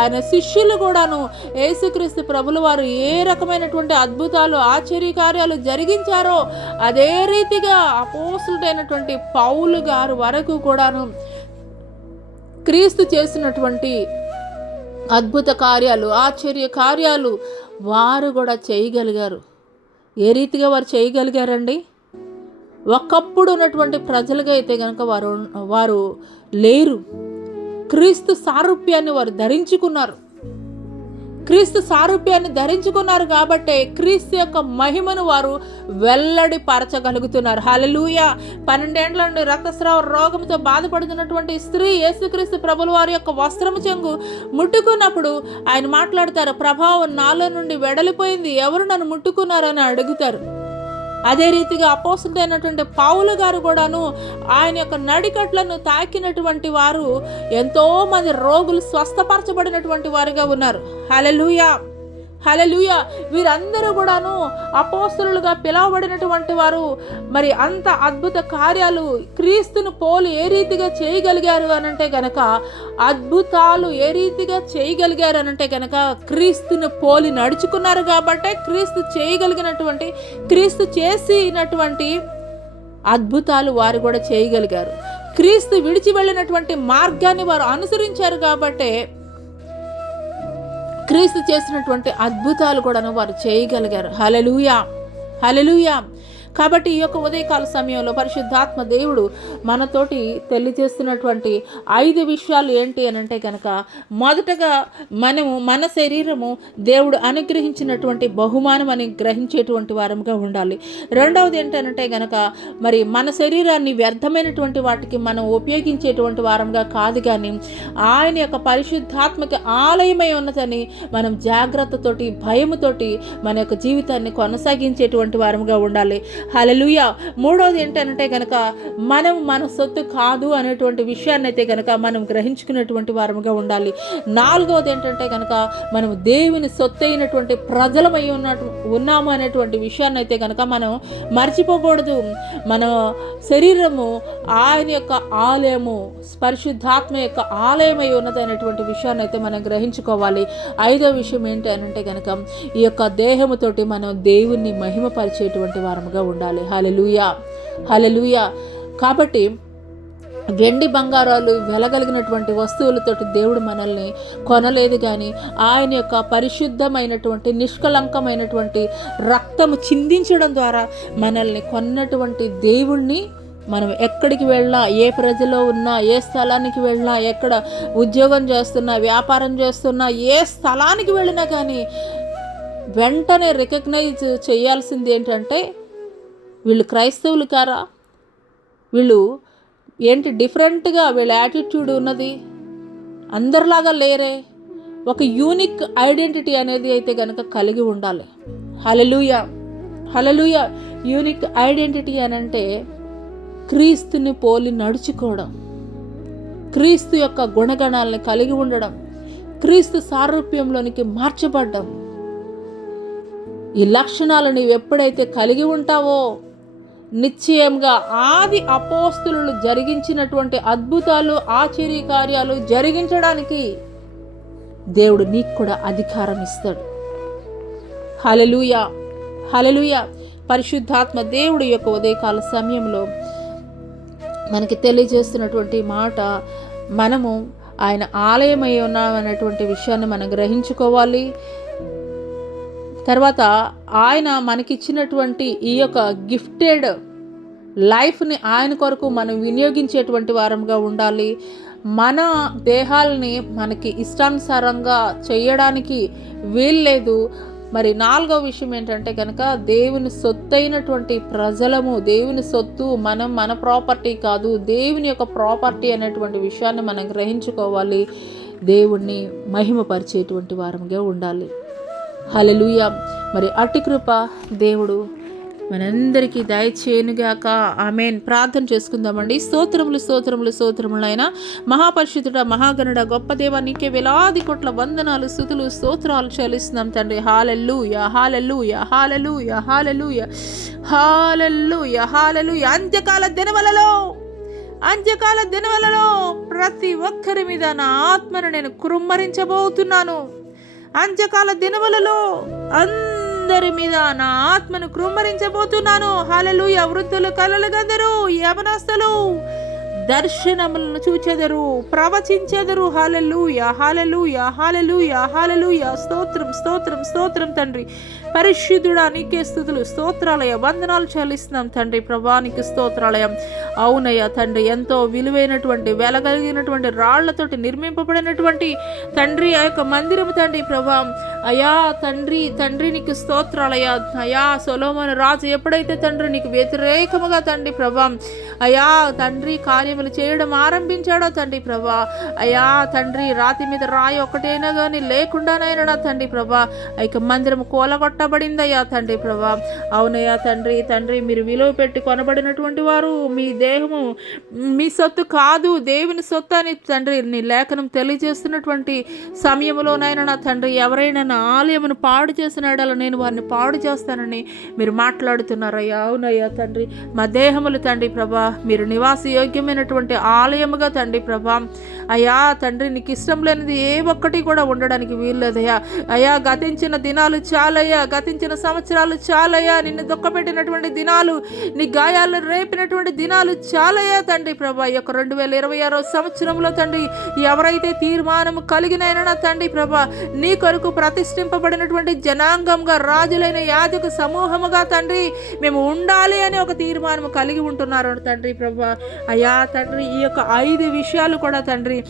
ఆయన శిష్యులు కూడాను యేసుక్రీస్తు ప్రభుల వారు ఏ రకమైనటువంటి అద్భుతాలు, ఆశ్చర్య కార్యాలు జరిగించారో అదే రీతిగా అపోస్తలుడైనటువంటి పౌలు గారు వరకు కూడా క్రీస్తు చేసినటువంటి అద్భుత కార్యాలు, ఆశ్చర్య కార్యాలు వారు కూడా చేయగలిగారు. ఏ రీతిగా వారు చేయగలిగారండి? ఒకప్పుడు ఉన్నటువంటి ప్రజలుగా అయితే కనుక వారు లేరు. క్రీస్తు సారూప్యాన్ని వారు ధరించుకున్నారు. క్రీస్తు సారూప్యాన్ని ధరించుకున్నారు కాబట్టే క్రీస్తు యొక్క మహిమను వారు వెల్లడి పరచగలుగుతున్నారు. హల్లెలూయా. 12 ఏండ్ల నుండి రక్తస్రావ రోగంతో బాధపడుతున్నటువంటి స్త్రీ యేసుక్రీస్తు ప్రభుల వారి యొక్క వస్త్రము చెంగు ముట్టుకున్నప్పుడు ఆయన మాట్లాడతారు, ప్రభావం నాలో నుండి వెడలిపోయింది, ఎవరు నన్ను ముట్టుకున్నారని అడుగుతారు. అదే రీతిగా అపోస్తలుడైనటువంటి పౌలు గారు కూడాను ఆయన యొక్క నడికట్లను తాకినటువంటి వారు ఎంతోమంది రోగులు స్వస్థపరచబడినటువంటి వారుగా ఉన్నారు. హల్లెలూయా, హల్లెలూయా. వీరందరూ కూడాను అపోస్తలులుగా పిలువబడినటువంటి వారు. మరి అంత అద్భుత కార్యాలు క్రీస్తును పోలి ఏ రీతిగా చేయగలిగారు అనంటే గనక, అద్భుతాలు ఏ రీతిగా చేయగలిగారు అనంటే గనక క్రీస్తును పోలి నడుచుకున్నారు కాబట్టే క్రీస్తు చేయగలిగినటువంటి, క్రీస్తు చేసినటువంటి అద్భుతాలు వారు కూడా చేయగలిగారు. క్రీస్తు విడిచి వెళ్ళినటువంటి మార్గాన్ని వారు అనుసరించారు కాబట్టే క్రీస్తు చేసినటువంటి అద్భుతాలు కూడా వారు చేయగలిగారు. హల్లెలూయా, హల్లెలూయా. కాబట్టి ఈ యొక్క ఉదయకాల సమయంలో పరిశుద్ధాత్మ దేవుడు మనతోటి తెలియజేస్తున్నటువంటి 5 విషయాలు ఏంటి అని అంటే కనుక, మొదటగా మనము మన శరీరము దేవుడు అనుగ్రహించినటువంటి బహుమానం అని గ్రహించేటువంటి వారంగా ఉండాలి. రెండవది ఏంటంటే కనుక, మరి మన శరీరాన్ని వ్యర్థమైనటువంటి వాటికి మనం ఉపయోగించేటువంటి వారంగా కాదు, కానీ ఆయన యొక్క పరిశుద్ధాత్మక ఆలయమై ఉన్నదని మనం జాగ్రత్తతోటి, భయముతోటి మన యొక్క జీవితాన్ని కొనసాగించేటువంటి వారంగా ఉండాలి. హల్లెలూయా. మూడవది ఏంటంటే కనుక, మనం మన సొత్తు కాదు అనేటువంటి విషయాన్ని అయితే కనుక మనం గ్రహించుకునేటువంటి వారముగా ఉండాలి. నాలుగవది ఏంటంటే కనుక, మనం దేవుని సొత్తు అయినటువంటి ప్రజలమై ఉన్నాము అనేటువంటి విషయాన్ని అయితే కనుక మనం మర్చిపోకూడదు. మన శరీరము ఆయన యొక్క ఆలయము, పరిశుద్ధాత్మ యొక్క ఆలయమై ఉన్నది అనేటువంటి విషయాన్ని అయితే మనం గ్రహించుకోవాలి. ఐదవ విషయం ఏంటి అని అంటే కనుక, ఈ యొక్క దేహముతోటి మనం దేవుణ్ణి మహిమపరిచేటువంటి వారముగా ఉండాలి. హల్లెలూయా, హల్లెలూయా. కాబట్టి వెండి బంగారాలు వెలగలిగినటువంటి వస్తువులతోటి దేవుడు మనల్ని కొనలేదు, కానీ ఆయన యొక్క పరిశుద్ధమైనటువంటి, నిష్కలంకమైనటువంటి రక్తము చిందించడం ద్వారా మనల్ని కొన్నటువంటి దేవుణ్ణి మనం ఎక్కడికి వెళ్ళినా, ఏ ప్రజలో ఉన్నా, ఏ స్థలానికి వెళ్ళినా, ఎక్కడ ఉద్యోగం చేస్తున్నా, వ్యాపారం చేస్తున్నా, ఏ స్థలానికి వెళ్ళినా కానీ వెంటనే రికగ్నైజ్ చేయాల్సింది ఏంటంటే, వీళ్ళు క్రైస్తవులు కారా, వీళ్ళు ఏంటి డిఫరెంట్గా వీళ్ళ యాటిట్యూడ్ ఉన్నది, అందరిలాగా లేరే, ఒక యూనిక్ ఐడెంటిటీ అనేది అయితే కనుక కలిగి ఉండాలి. హల్లెలూయా, హల్లెలూయా. యూనిక్ ఐడెంటిటీ అని అంటే క్రీస్తుని పోలి నడుచుకోవడం, క్రీస్తు యొక్క గుణగణాలని కలిగి ఉండడం, క్రీస్తు సారూప్యంలోనికి మార్చబడ్డం. ఈ లక్షణాలు నీవు ఎప్పుడైతే కలిగి ఉంటావో, నిశ్చయంగా ఆది అపోస్తలులు జరిగించినటువంటి అద్భుతాలు, ఆశ్చర్య కార్యాలు జరిగించడానికి దేవుడు నీకు కూడా అధికారం ఇస్తాడు. హల్లెలూయా, హల్లెలూయా. పరిశుద్ధాత్మ దేవుడు యొక్క ఉదయకాల సమయంలో మనకి తెలియజేస్తున్నటువంటి మాట, మనము ఆయన ఆలయమై ఉన్నామనేటువంటి విషయాన్ని మనం గ్రహించుకోవాలి. తర్వాత ఆయన మనకిచ్చినటువంటి ఈ యొక్క గిఫ్టెడ్ లైఫ్ని ఆయన కొరకు మనం వినియోగించేటువంటి వారంగా ఉండాలి. మన దేహాలని మనకి ఇష్టానుసారంగా చేయడానికి వీల్లేదు. మరి నాలుగో విషయం ఏంటంటే కనుక, దేవుని సొత్తు అయినటువంటి ప్రజలము, దేవుని సొత్తు, మనం మన ప్రాపర్టీ కాదు, దేవుని యొక్క ప్రాపర్టీ అనేటువంటి విషయాన్ని మనం గ్రహించుకోవాలి. దేవుణ్ణి మహిమపరిచేటువంటి వారంగా ఉండాలి. హల్లెలూయా. మరి అట్టి కృప దేవుడు మనందరికీ దయచేయునుగాక. ఆమేన్. ప్రార్థన చేసుకుందామండి. స్తోత్రములు, స్తోత్రములు, స్తోత్రములైన మహాపరిశుద్ధుడ, మహాగణుడ, గొప్ప దేవ, నీకే వేలాది కోట్ల వందనాలు, స్తుతులు, స్తోత్రాలు చెల్లిస్తున్నాం తండ్రి. హల్లెలూయా, హల్లెలూయా, హల్లెలూయా, హల్లెలూయా, హల్లెలూయా, హల్లెలూయా. అంత్యకాల దినవలలో ప్రతి ఒక్కరి మీద నా ఆత్మను నేను కుమ్మరించబోతున్నాను. అంత్యకాల దినములలో అందరి మీద నా ఆత్మను కృమ్మరించబోతున్నాను. హల్లెలూయా. వృద్ధులు కలలు గందరు, యవనస్తులు దర్శనములను చూచెదరు, ప్రవచించెదరు. హల్లెలూయా, హల్లెలూయా, హల్లెలూయా, హల్లెలూయా. స్తోత్రం, స్తోత్రం, స్తోత్రం తండ్రి. పరిశుద్ధుడా, నీకే స్తుతులు, స్తోత్రాలయ, వందనాలు చెల్లిస్తున్నాం తండ్రి. ప్రభానికి స్తోత్రాలయం. అవునయ్యా తండ్రి, ఎంతో విలువైనటువంటి, వెలగలిగినటువంటి రాళ్లతోటి నిర్మింపబడినటువంటి తండ్రి ఆ యొక్క మందిరము తండ్రి. ప్రభా అయా తండ్రి, తండ్రి నీకు స్తోత్రాలయ. అయా సొలొమోను రాజు ఎప్పుడైతే తండ్రి నీకు వ్యతిరేకముగా తండ్రి ప్రభా అయా తండ్రి కార్యం కార్యములు చేయడం ఆరంభించాడో తండ్రి ప్రభా. అయ్యా తండ్రి, రాతి మీద రాయి ఒకటైనా కానీ లేకుండానైనా నా తండ్రి ప్రభా ఇక మందిరం కూలగొట్టబడిందయ్యా తండ్రి ప్రభా. అవునయ్యా తండ్రి, మీరు విలువ పెట్టి కొనబడినటువంటి వారు, మీ దేహము మీ సొత్తు కాదు, దేవుని సొత్తు అని తండ్రి నీ లేఖనం తెలియజేస్తున్నటువంటి సమయంలోనైనా నా తండ్రి, ఎవరైనా నా ఆలయమును పాడు చేసినాడో నేను వారిని పాడు చేస్తానని మీరు మాట్లాడుతున్నారయ్యా. అవునయ్యా తండ్రి, మా దేహములు తండ్రి ప్రభా మీరు నివాస యోగ్యమైనటువంటి ఆలయముగా తండ్రి ప్రభా. అయ్యా తండ్రి, నీకు ఇష్టం లేనిది ఏ ఒక్కటి కూడా ఉండడానికి వీల్లేదయ్యా. అయ్యా గతించిన దినాలు చాలయ్యా, గతించిన సంవత్సరాలు చాలయ్యా, నిన్ను దుఃఖపెట్టినటువంటి దినాలు, నీ గాయాలు రేపినటువంటి దినాలు చాలయ్యా తండ్రి ప్రభా. ఈ యొక్క 2026 సంవత్సరంలో తండ్రి ఎవరైతే తీర్మానం కలిగినైనా తండ్రి ప్రభా నీ కొరకు ప్రతిష్ఠింపబడినటువంటి జనాంగంగా, రాజులైన యాజక సమూహముగా తండ్రి మేము ఉండాలి అని ఒక తీర్మానం కలిగి ఉంటున్నారు తండ్రి ప్రభా. అయ్యా తండ్రి, ఈ యొక్క 5 విషయాలు కూడా తండ్రి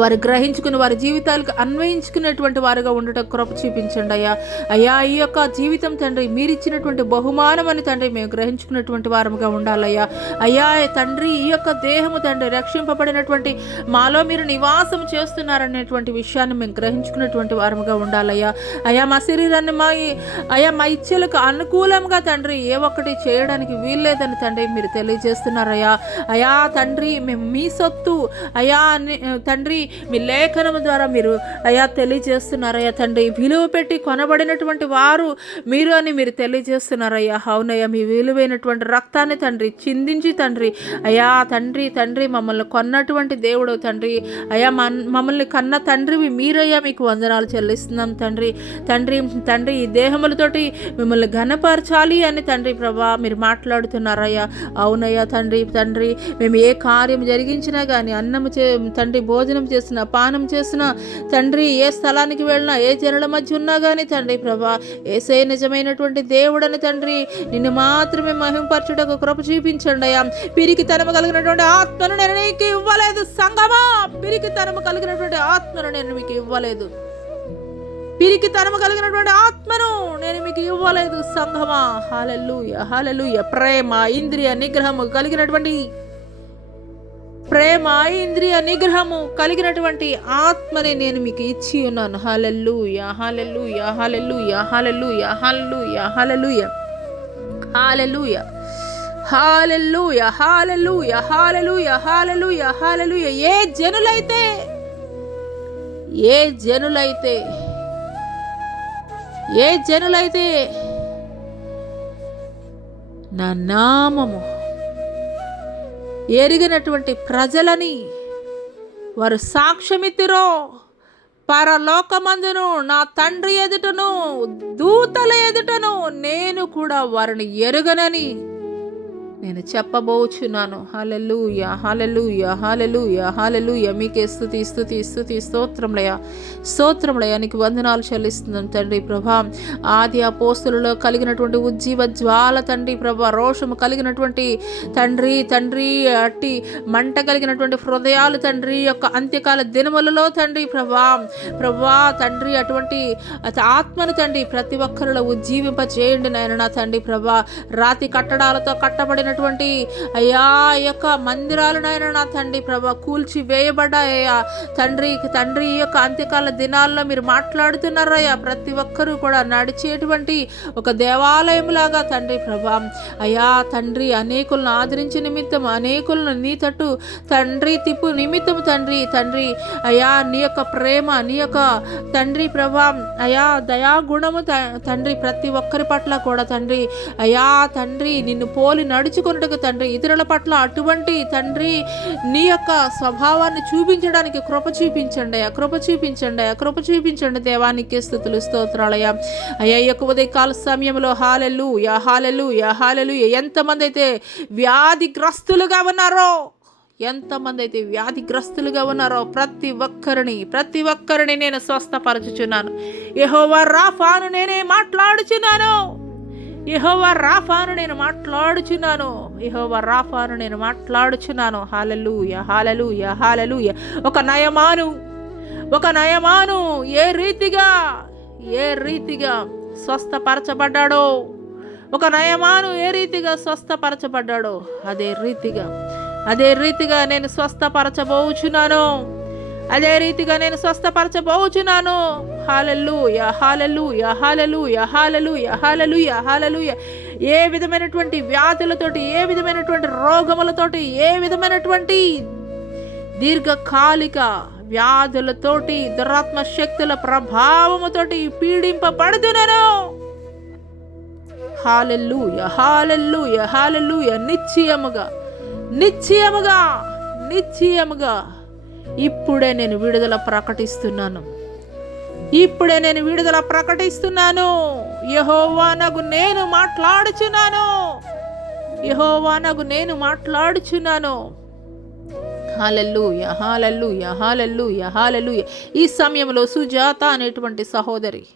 వారు గ్రహించుకుని వారి జీవితాలకు అన్వయించుకునేటువంటి వారుగా ఉండటం కృప చూపించండి అయ్యా. అయ్యా ఈ యొక్క జీవితం తండ్రి మీరిచ్చినటువంటి బహుమానం అని తండ్రి మేము గ్రహించుకున్నటువంటి వారముగా ఉండాలయ్యా. అయ్యా తండ్రి, ఈ యొక్క దేహము తండ్రి రక్షింపబడినటువంటి మాలో మీరు నివాసం చేస్తున్నారనేటువంటి విషయాన్ని మేము గ్రహించుకున్నటువంటి వారముగా ఉండాలయ్యా. అయ్యా మా శరీరాన్ని మా ఇచ్చలకు అనుకూలంగా తండ్రి ఏ ఒక్కటి చేయడానికి వీల్లేదని తండ్రి మీరు తెలియజేస్తున్నారయ్యా. అయ్యా తండ్రి, మేము మీ సొత్తు అయ్యా తండ్రి మీ లేఖనము ద్వారా మీరు అయ్యా తెలియజేస్తున్నారయ్యా తండ్రి. విలువ పెట్టి కొనబడినటువంటి వారు మీరు అని మీరు తెలియజేస్తున్నారయ్యా. అవునయ్యా, మీ విలువైనటువంటి రక్తాన్ని తండ్రి చిందించి తండ్రి అయ్యా తండ్రి మమ్మల్ని కొన్నటువంటి దేవుడు తండ్రి. అయ్యా మమ్మల్ని కన్న తండ్రివి మీరయ్యా, మీకు వందనాలు చెల్లిస్తున్నాం తండ్రి. ఈ దేహములతోటి మిమ్మల్ని ఘనపరచాలి అని తండ్రి ప్రభా మీరు మాట్లాడుతున్నారయ్యా. అవునయ్యా తండ్రి, మేము ఏ కార్యం జరిగించినా కానీ అన్నము తండ్రి భోజనం చేసినా పానం చేసినా తండ్రి, ఏ స్థలానికి వెళ్ళినా ఏ జనుల మధ్య ఉన్నా కానీ తండ్రి ప్రభా యేసే నిజమైనటువంటి దేవుడని తండ్రి నిన్ను మాత్రమే మహింపరచుటకు కృప చూపించండి అయ్యా. పిరికితనము కలిగినటువంటి ఆత్మను నేను నీకు ఇవ్వలేదు సంగమా, పిరికితనము కలిగినటువంటి ఆత్మను నేను మీకు ఇవ్వలేదు, పిరికితనము కలిగినటువంటి ఆత్మను నేను మీకు ఇవ్వలేదు సంఘమా. హల్లెలూయా హల్లెలూయా. ప్రేమ ఇంద్రియ నిగ్రహము కలిగినటువంటి ఆత్మని నేను మీకు ఇచ్చి ఉన్నాను. హల్లెలూయా hallelujah hallelujah hallelujah hallelujah hallelujah hallelujah hallelujah hallelujah hallelujah hallelujah హల్లెలూయా. ఏ జనులైతే నా నామము ఎరిగినటువంటి ప్రజలని వారు సాక్ష్యమిత్తిరో, పరలోకమందును నా తండ్రి ఎదుటను దూతల ఎదుటను నేను కూడా వారిని ఎరుగనని నేను చెప్పబోచున్నాను. హల్లెలూయా హల్లెలూయా హల్లెలూయా హల్లెలూయా. మీకే స్తుతి స్తోత్రములయ్యా. నీకు వందనాలు చెల్లిస్తున్నాం తండ్రి ప్రభా. ఆది అపోస్తులలో కలిగినటువంటి ఉజ్జీవ జ్వాల తండ్రి ప్రభా, రోషము కలిగినటువంటి తండ్రి అట్టి మంట కలిగినటువంటి హృదయాలు తండ్రి యొక్క అంత్యకాల దినములలో తండ్రి ప్రభా తండ్రి అటువంటి ఆత్మను తండ్రి ప్రతి ఒక్కరిలో ఉజ్జీవింప చేయండి నాయన నా తండ్రి ప్రభా. రాతి కట్టడాలతో కట్టబడిన అయ్యా యొక్క మందిరాలనైనా నా తండ్రి ప్రభా కూల్చి వేయబడ్డాయ్యా తండ్రి. ఈ యొక్క అంత్యకాల దినాల్లో మీరు మాట్లాడుతున్నారయ్యా. ప్రతి ఒక్కరూ కూడా నడిచేటువంటి ఒక దేవాలయం లాగా తండ్రి ప్రభా అయ్యా తండ్రి, అనేకులను ఆదరించే నిమిత్తం, అనేకులను నీ తట్టు తండ్రి తిప్పు నిమిత్తం తండ్రి అయ్యా నీ యొక్క ప్రేమ, నీ యొక్క తండ్రి ప్రభా అయ్యా దయాగుణము తండ్రి ప్రతి ఒక్కరి పట్ల కూడా తండ్రి అయ్యా తండ్రి నిన్ను పోలి నడుచుకున్నట్టుగా తండ్రి ఇతరుల పట్ల అటువంటి తండ్రి నీ యొక్క స్వభావాన్ని చూపించడానికి కృప చూపించండి దేవానికి స్తుతులు స్తోత్రాలయ్యా. అయ్యా ఈ యొక్క ఉదయకాల సమయంలో హల్లెలూయా హల్లెలూయా హల్లెలూయా. ఎంతమంది అయితే వ్యాధిగ్రస్తులుగా ఉన్నారో ప్రతి ఒక్కరిని నేను స్వస్థపరచుచున్నాను. యెహోవా రాఫాను నేనే మాట్లాడుచున్నాను. యెహోవా రాఫాను నేను మాట్లాడుచున్నాను. హల్లెలూయా హల్లెలూయా హల్లెలూయా. ఒక నయమాను ఏ రీతిగా స్వస్థపరచబడ్డాడో, అదే రీతిగా అదే రీతిగా నేను స్వస్థపరచబోచున్నాను. అదే రీతిగా నేను స్వస్థపరచబోచున్నాను. హల్లెలూయా, హల్లెలూయా, హల్లెలూయా, హల్లెలూయా, హల్లెలూయా, హల్లెలూయా. ఏ విధమైనటువంటి వ్యాధులతోటి, ఏ విధమైనటువంటి రోగములతోటి, ఏ విధమైనటువంటి దీర్ఘకాలిక వ్యాధులతోటి, దురాత్మ శక్తుల ప్రభావముతోటి పీడింపబడుతున్నాను. హల్లెలూయా, హల్లెలూయా, హల్లెలూయా. నిశ్చయముగా, నిశ్చయముగా, నిశ్చయముగా ఇప్పుడే నేను విడుదల ప్రకటిస్తున్నాను. ఇప్పుడే నేను విడుదల ప్రకటిస్తున్నాను. యెహోవానగు నేను మాట్లాడుచున్నాను. యెహోవానగు నేను మాట్లాడుచున్నాను. హల్లెలూయా, హల్లెలూయా, హల్లెలూయా, హల్లెలూయా. ఈ సమయంలో సుజాత అనేటువంటి సహోదరి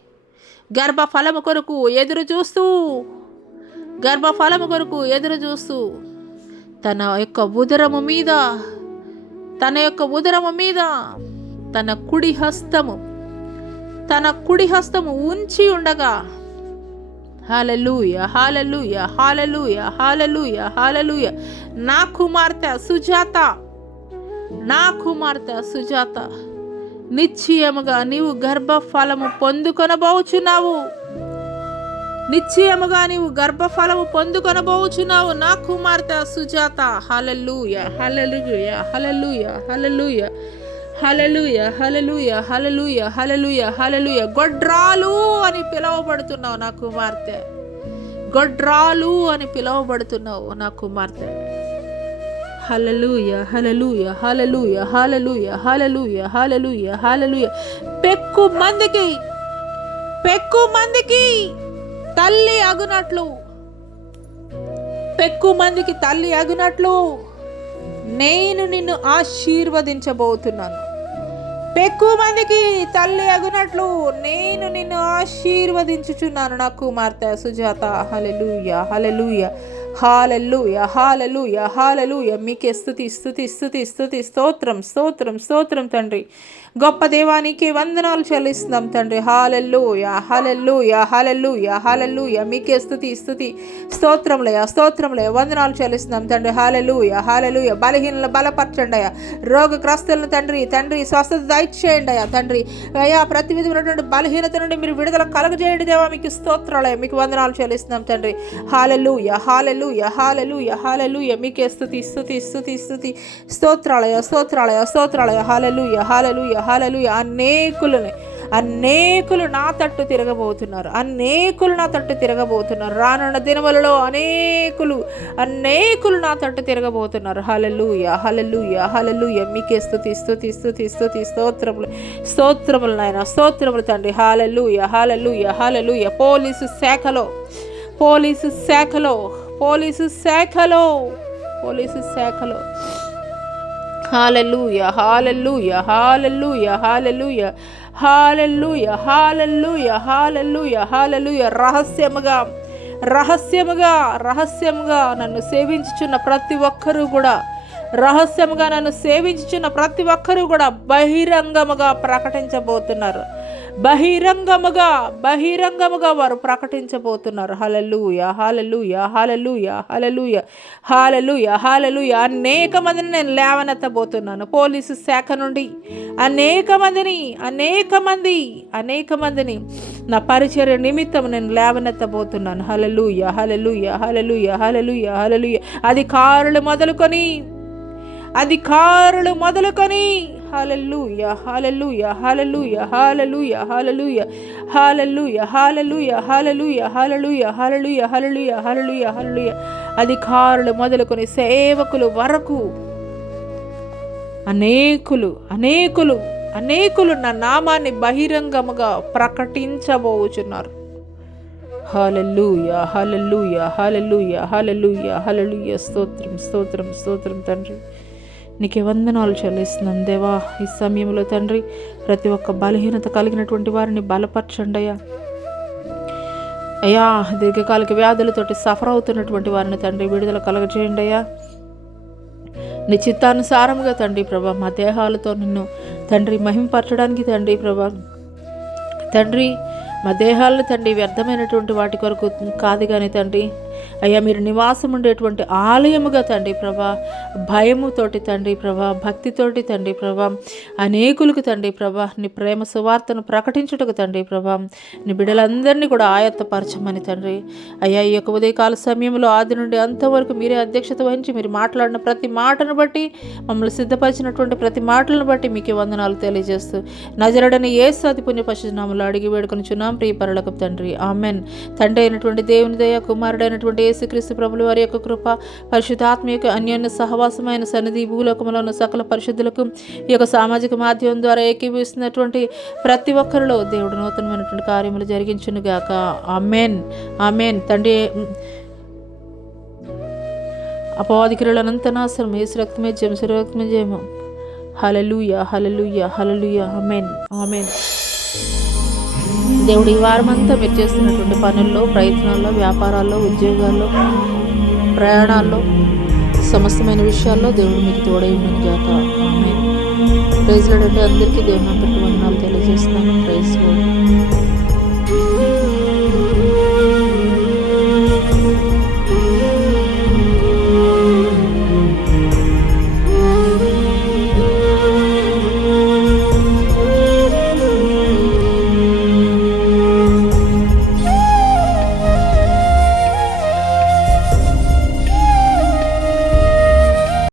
గర్భఫలము కొరకు ఎదురు చూస్తూ తన యొక్క ఉదరము మీద తన కుడి హస్తము ఉంచి ఉండగా, హల్లెలూయా, హల్లెలూయా, హల్లెలూయా, హల్లెలూయా, హల్లెలూయా. నా కుమార్తె సుజాత నిశ్చయముగా నీవు గర్భఫలము పొందుకొనబోచున్నావు. నా కుమార్తె సుజాత. హల్లెలూయా, hallelujah, hallelujah, hallelujah, hallelujah, hallelujah, hallelujah, hallelujah, హల్లెలూయా. గొడ్రాలు అని పిలువబడుతున్నావు నా కుమార్తె. గొడ్రాలు అని పిలువబడుతున్నావు నా కుమార్తె. హల్లెలూయా, hallelujah, hallelujah, hallelujah, hallelujah, hallelujah, హల్లెలూయా. పెక్కు మందికి తల్లి అగునట్లు నేను నిన్ను ఆశీర్వదించబోతున్నాను. పెక్కు మందికి తల్లి అగునట్లు నేను నిన్ను ఆశీర్వదించుచున్నాను నా కుమార్తె సుజాత. హల్లెలూయా, హల్లెలూయా, హల్లెలూయా, హల్లెలూయా, హల్లెలూయా. మీకే స్తుతి, స్తుతి, స్తుతి, స్తుతి. స్తోత్రం, స్తోత్రం, స్తోత్రం తండ్రి. గొప్ప దేవానికి వందనాలు చెల్లిస్తున్నాం తండ్రి. హల్లెలూయా, హల్లెలూయా, హల్లెలూయా, హల్లెలూయా. మీకే స్తుతి, స్తుతి, స్తోత్రములయ, స్తోత్రములయ, వందనాలు చెల్లిస్తున్నాం తండ్రి. హల్లెలూయా, హల్లెలూయా. బలహీనలను బలపరచండి అయ్యా. రోగగ్రస్తులను తండ్రి స్వస్థత దయచేయండి అయ్యా తండ్రి. అయ్యా ప్రతి విధమైనటువంటి బలహీనత నుండి మీరు విడుదల కలగజేయండి దేవా. మీకు స్తోత్రాలయ, మీకు వందనాలు చెల్లిస్తున్నాం తండ్రి. హల్లెలూయా, హల్లెలూయా, హల్లెలూయా, హల్లెలూయా. మీకే స్తుతి, స్తుతి, స్తుతి, స్తుతి. స్తోత్రాలయ, స్తోత్రాలయ, స్తోత్రాలయ. హల్లెలూయా, హల్లెలూయా, హల్లెలూయా. అనేకులు నా తట్టు తిరగబోతున్నారు. రానున్న దినములలో అనేకులు నా తట్టు తిరగబోతున్నారు. హల్లెలూయా, హల్లెలూయా, హల్లెలూయా. మీకే స్తుతి, స్తుతి, స్తుతి, స్తుతి. స్తోత్రములు నాయన, స్తోత్రములు తండ్రి. హల్లెలూయా, హల్లెలూయా, హల్లెలూయా. పోలీసు శాఖలో హల్లెలూయా, hallelujah, hallelujah, hallelujah, hallelujah, hallelujah, hallelujah, హల్లెలూయా. రహస్యముగా నన్ను సేవించుచున్న ప్రతి ఒక్కరూ కూడా బహిరంగముగా ప్రకటించబోతున్నారు. బహిరంగముగా వారు ప్రకటించబోతున్నారు. హల్లెలూయా, హల్లెలూయా, హల్లెలూయా, హల్లెలూయా, హల్లెలూయా, హల్లెలూయా. అనేక మందిని నేను లేవనెత్తబోతున్నాను. పోలీసు శాఖ నుండి అనేక మందిని నా పరిచర్య నిమిత్తం నేను లేవనెత్తబోతున్నాను. హల్లెలూయా, హల్లెలూయా, హల్లెలూయా, హల్లెలూయా, హల్లెలూయా. అధికారులు మొదలుకొని హల్లెలూయా, hallelujah, hallelujah, hallelujah, hallelujah, hallelujah, hallelujah, hallelujah, hallelujah, hallelujah, hallelujah, hallelujah, హల్లెలూయా. అధికారులు మొదలుకొని సేవకులు వరకు అనేకులు నా నామాన్ని బహిరంగముగా ప్రకటించబోచున్నారు. హల్లెలూయా, హల్లెలూయా, హల్లెలూయా, హల్లెలూయా, హల్లెలూయా. స్తోత్రం, స్తోత్రం, స్తోత్రం తండ్రి. నీకే వందనాలు చెల్లిస్తున్నాను దేవా. ఈ సమయంలో తండ్రి ప్రతి ఒక్క బలహీనత కలిగినటువంటి వారిని బలపరచండి అయ్యా. దీర్ఘకాలిక వ్యాధులతోటి సఫర్ అవుతున్నటువంటి వారిని తండ్రి విడుదల కలగజేయండి అయ్యా. నీ చిత్తానుసారముగా తండ్రి ప్రభా మా దేహాలతో నిన్ను తండ్రి మహింపరచడానికి తండ్రి ప్రభా తండ్రి మా దేహాలను తండ్రి వ్యర్థమైనటువంటి వాటి కొరకు కాదు కానీ తండ్రి అయ్యా మీరు నివాసం ఉండేటువంటి ఆలయముగా తండ్రి ప్రభా, భయముతోటి తండ్రి ప్రభా, భక్తితోటి తండ్రి ప్రభా, అనేకులకు తండ్రి ప్రభా నీ ప్రేమ సువార్తను ప్రకటించుటకు తండ్రి ప్రభా, నీ బిడ్డలందరినీ కూడా ఆయత్తపరచమని తండ్రి. అయ్యా ఈ యొక్క ఉదయకాల సమయంలో ఆది నుండి అంతవరకు మీరే అధ్యక్షత వహించి మీరు మాట్లాడిన ప్రతి మాటను బట్టి, మమ్మల్ని సిద్ధపరిచినటువంటి ప్రతి మాటలను బట్టి మీకే వందనాలు తెలియజేస్తూ నజరుడని యేసు అతి పుణ్య పరిశుద్ధనామములో అడిగి వేడుకొనుచున్నాం ప్రియ పరలోకపు తండ్రి, ఆమెన్. తండ్రి అయినటువంటి దేవుని దయ, కుమారుడైనటువంటి యేసుక్రీస్తు ప్రభుల వారి యొక్క కృప, పరిశుద్ధాత్మ యొక్క అన్యోన్య సహవాసమైన సన్నిధి, భూలోకములో ఉన్న సకల పరిశుద్ధులకు ఈ యొక్క సామాజిక మాధ్యమం ద్వారా ఏకీభవిస్తున్నటువంటి ప్రతి ఒక్కరిలో దేవుడు నూతనమైనటువంటి కార్యములు జరిగించునుగాక. Amen, amen. తండ్రి అపవాది క్రియలనంత నాశనం యేసు రక్తమే జయం, రక్తమే జయము. Hallelujah, hallelujah, hallelujah. Amen, amen. దేవుడు ఈ వారం అంతా మీరు చేస్తున్నటువంటి పనుల్లో, ప్రయత్నాల్లో, వ్యాపారాల్లో, ఉద్యోగాల్లో, ప్రయాణాల్లో, సమస్తమైన విషయాల్లో దేవుడు మీకు తోడై ఉండను గాక. ఆమెన్. ప్రైజ్ లార్డ్ అండి. అందరికీ దేవుని పేరిట వందనాలు తెలియజేస్తాను. Praise lord.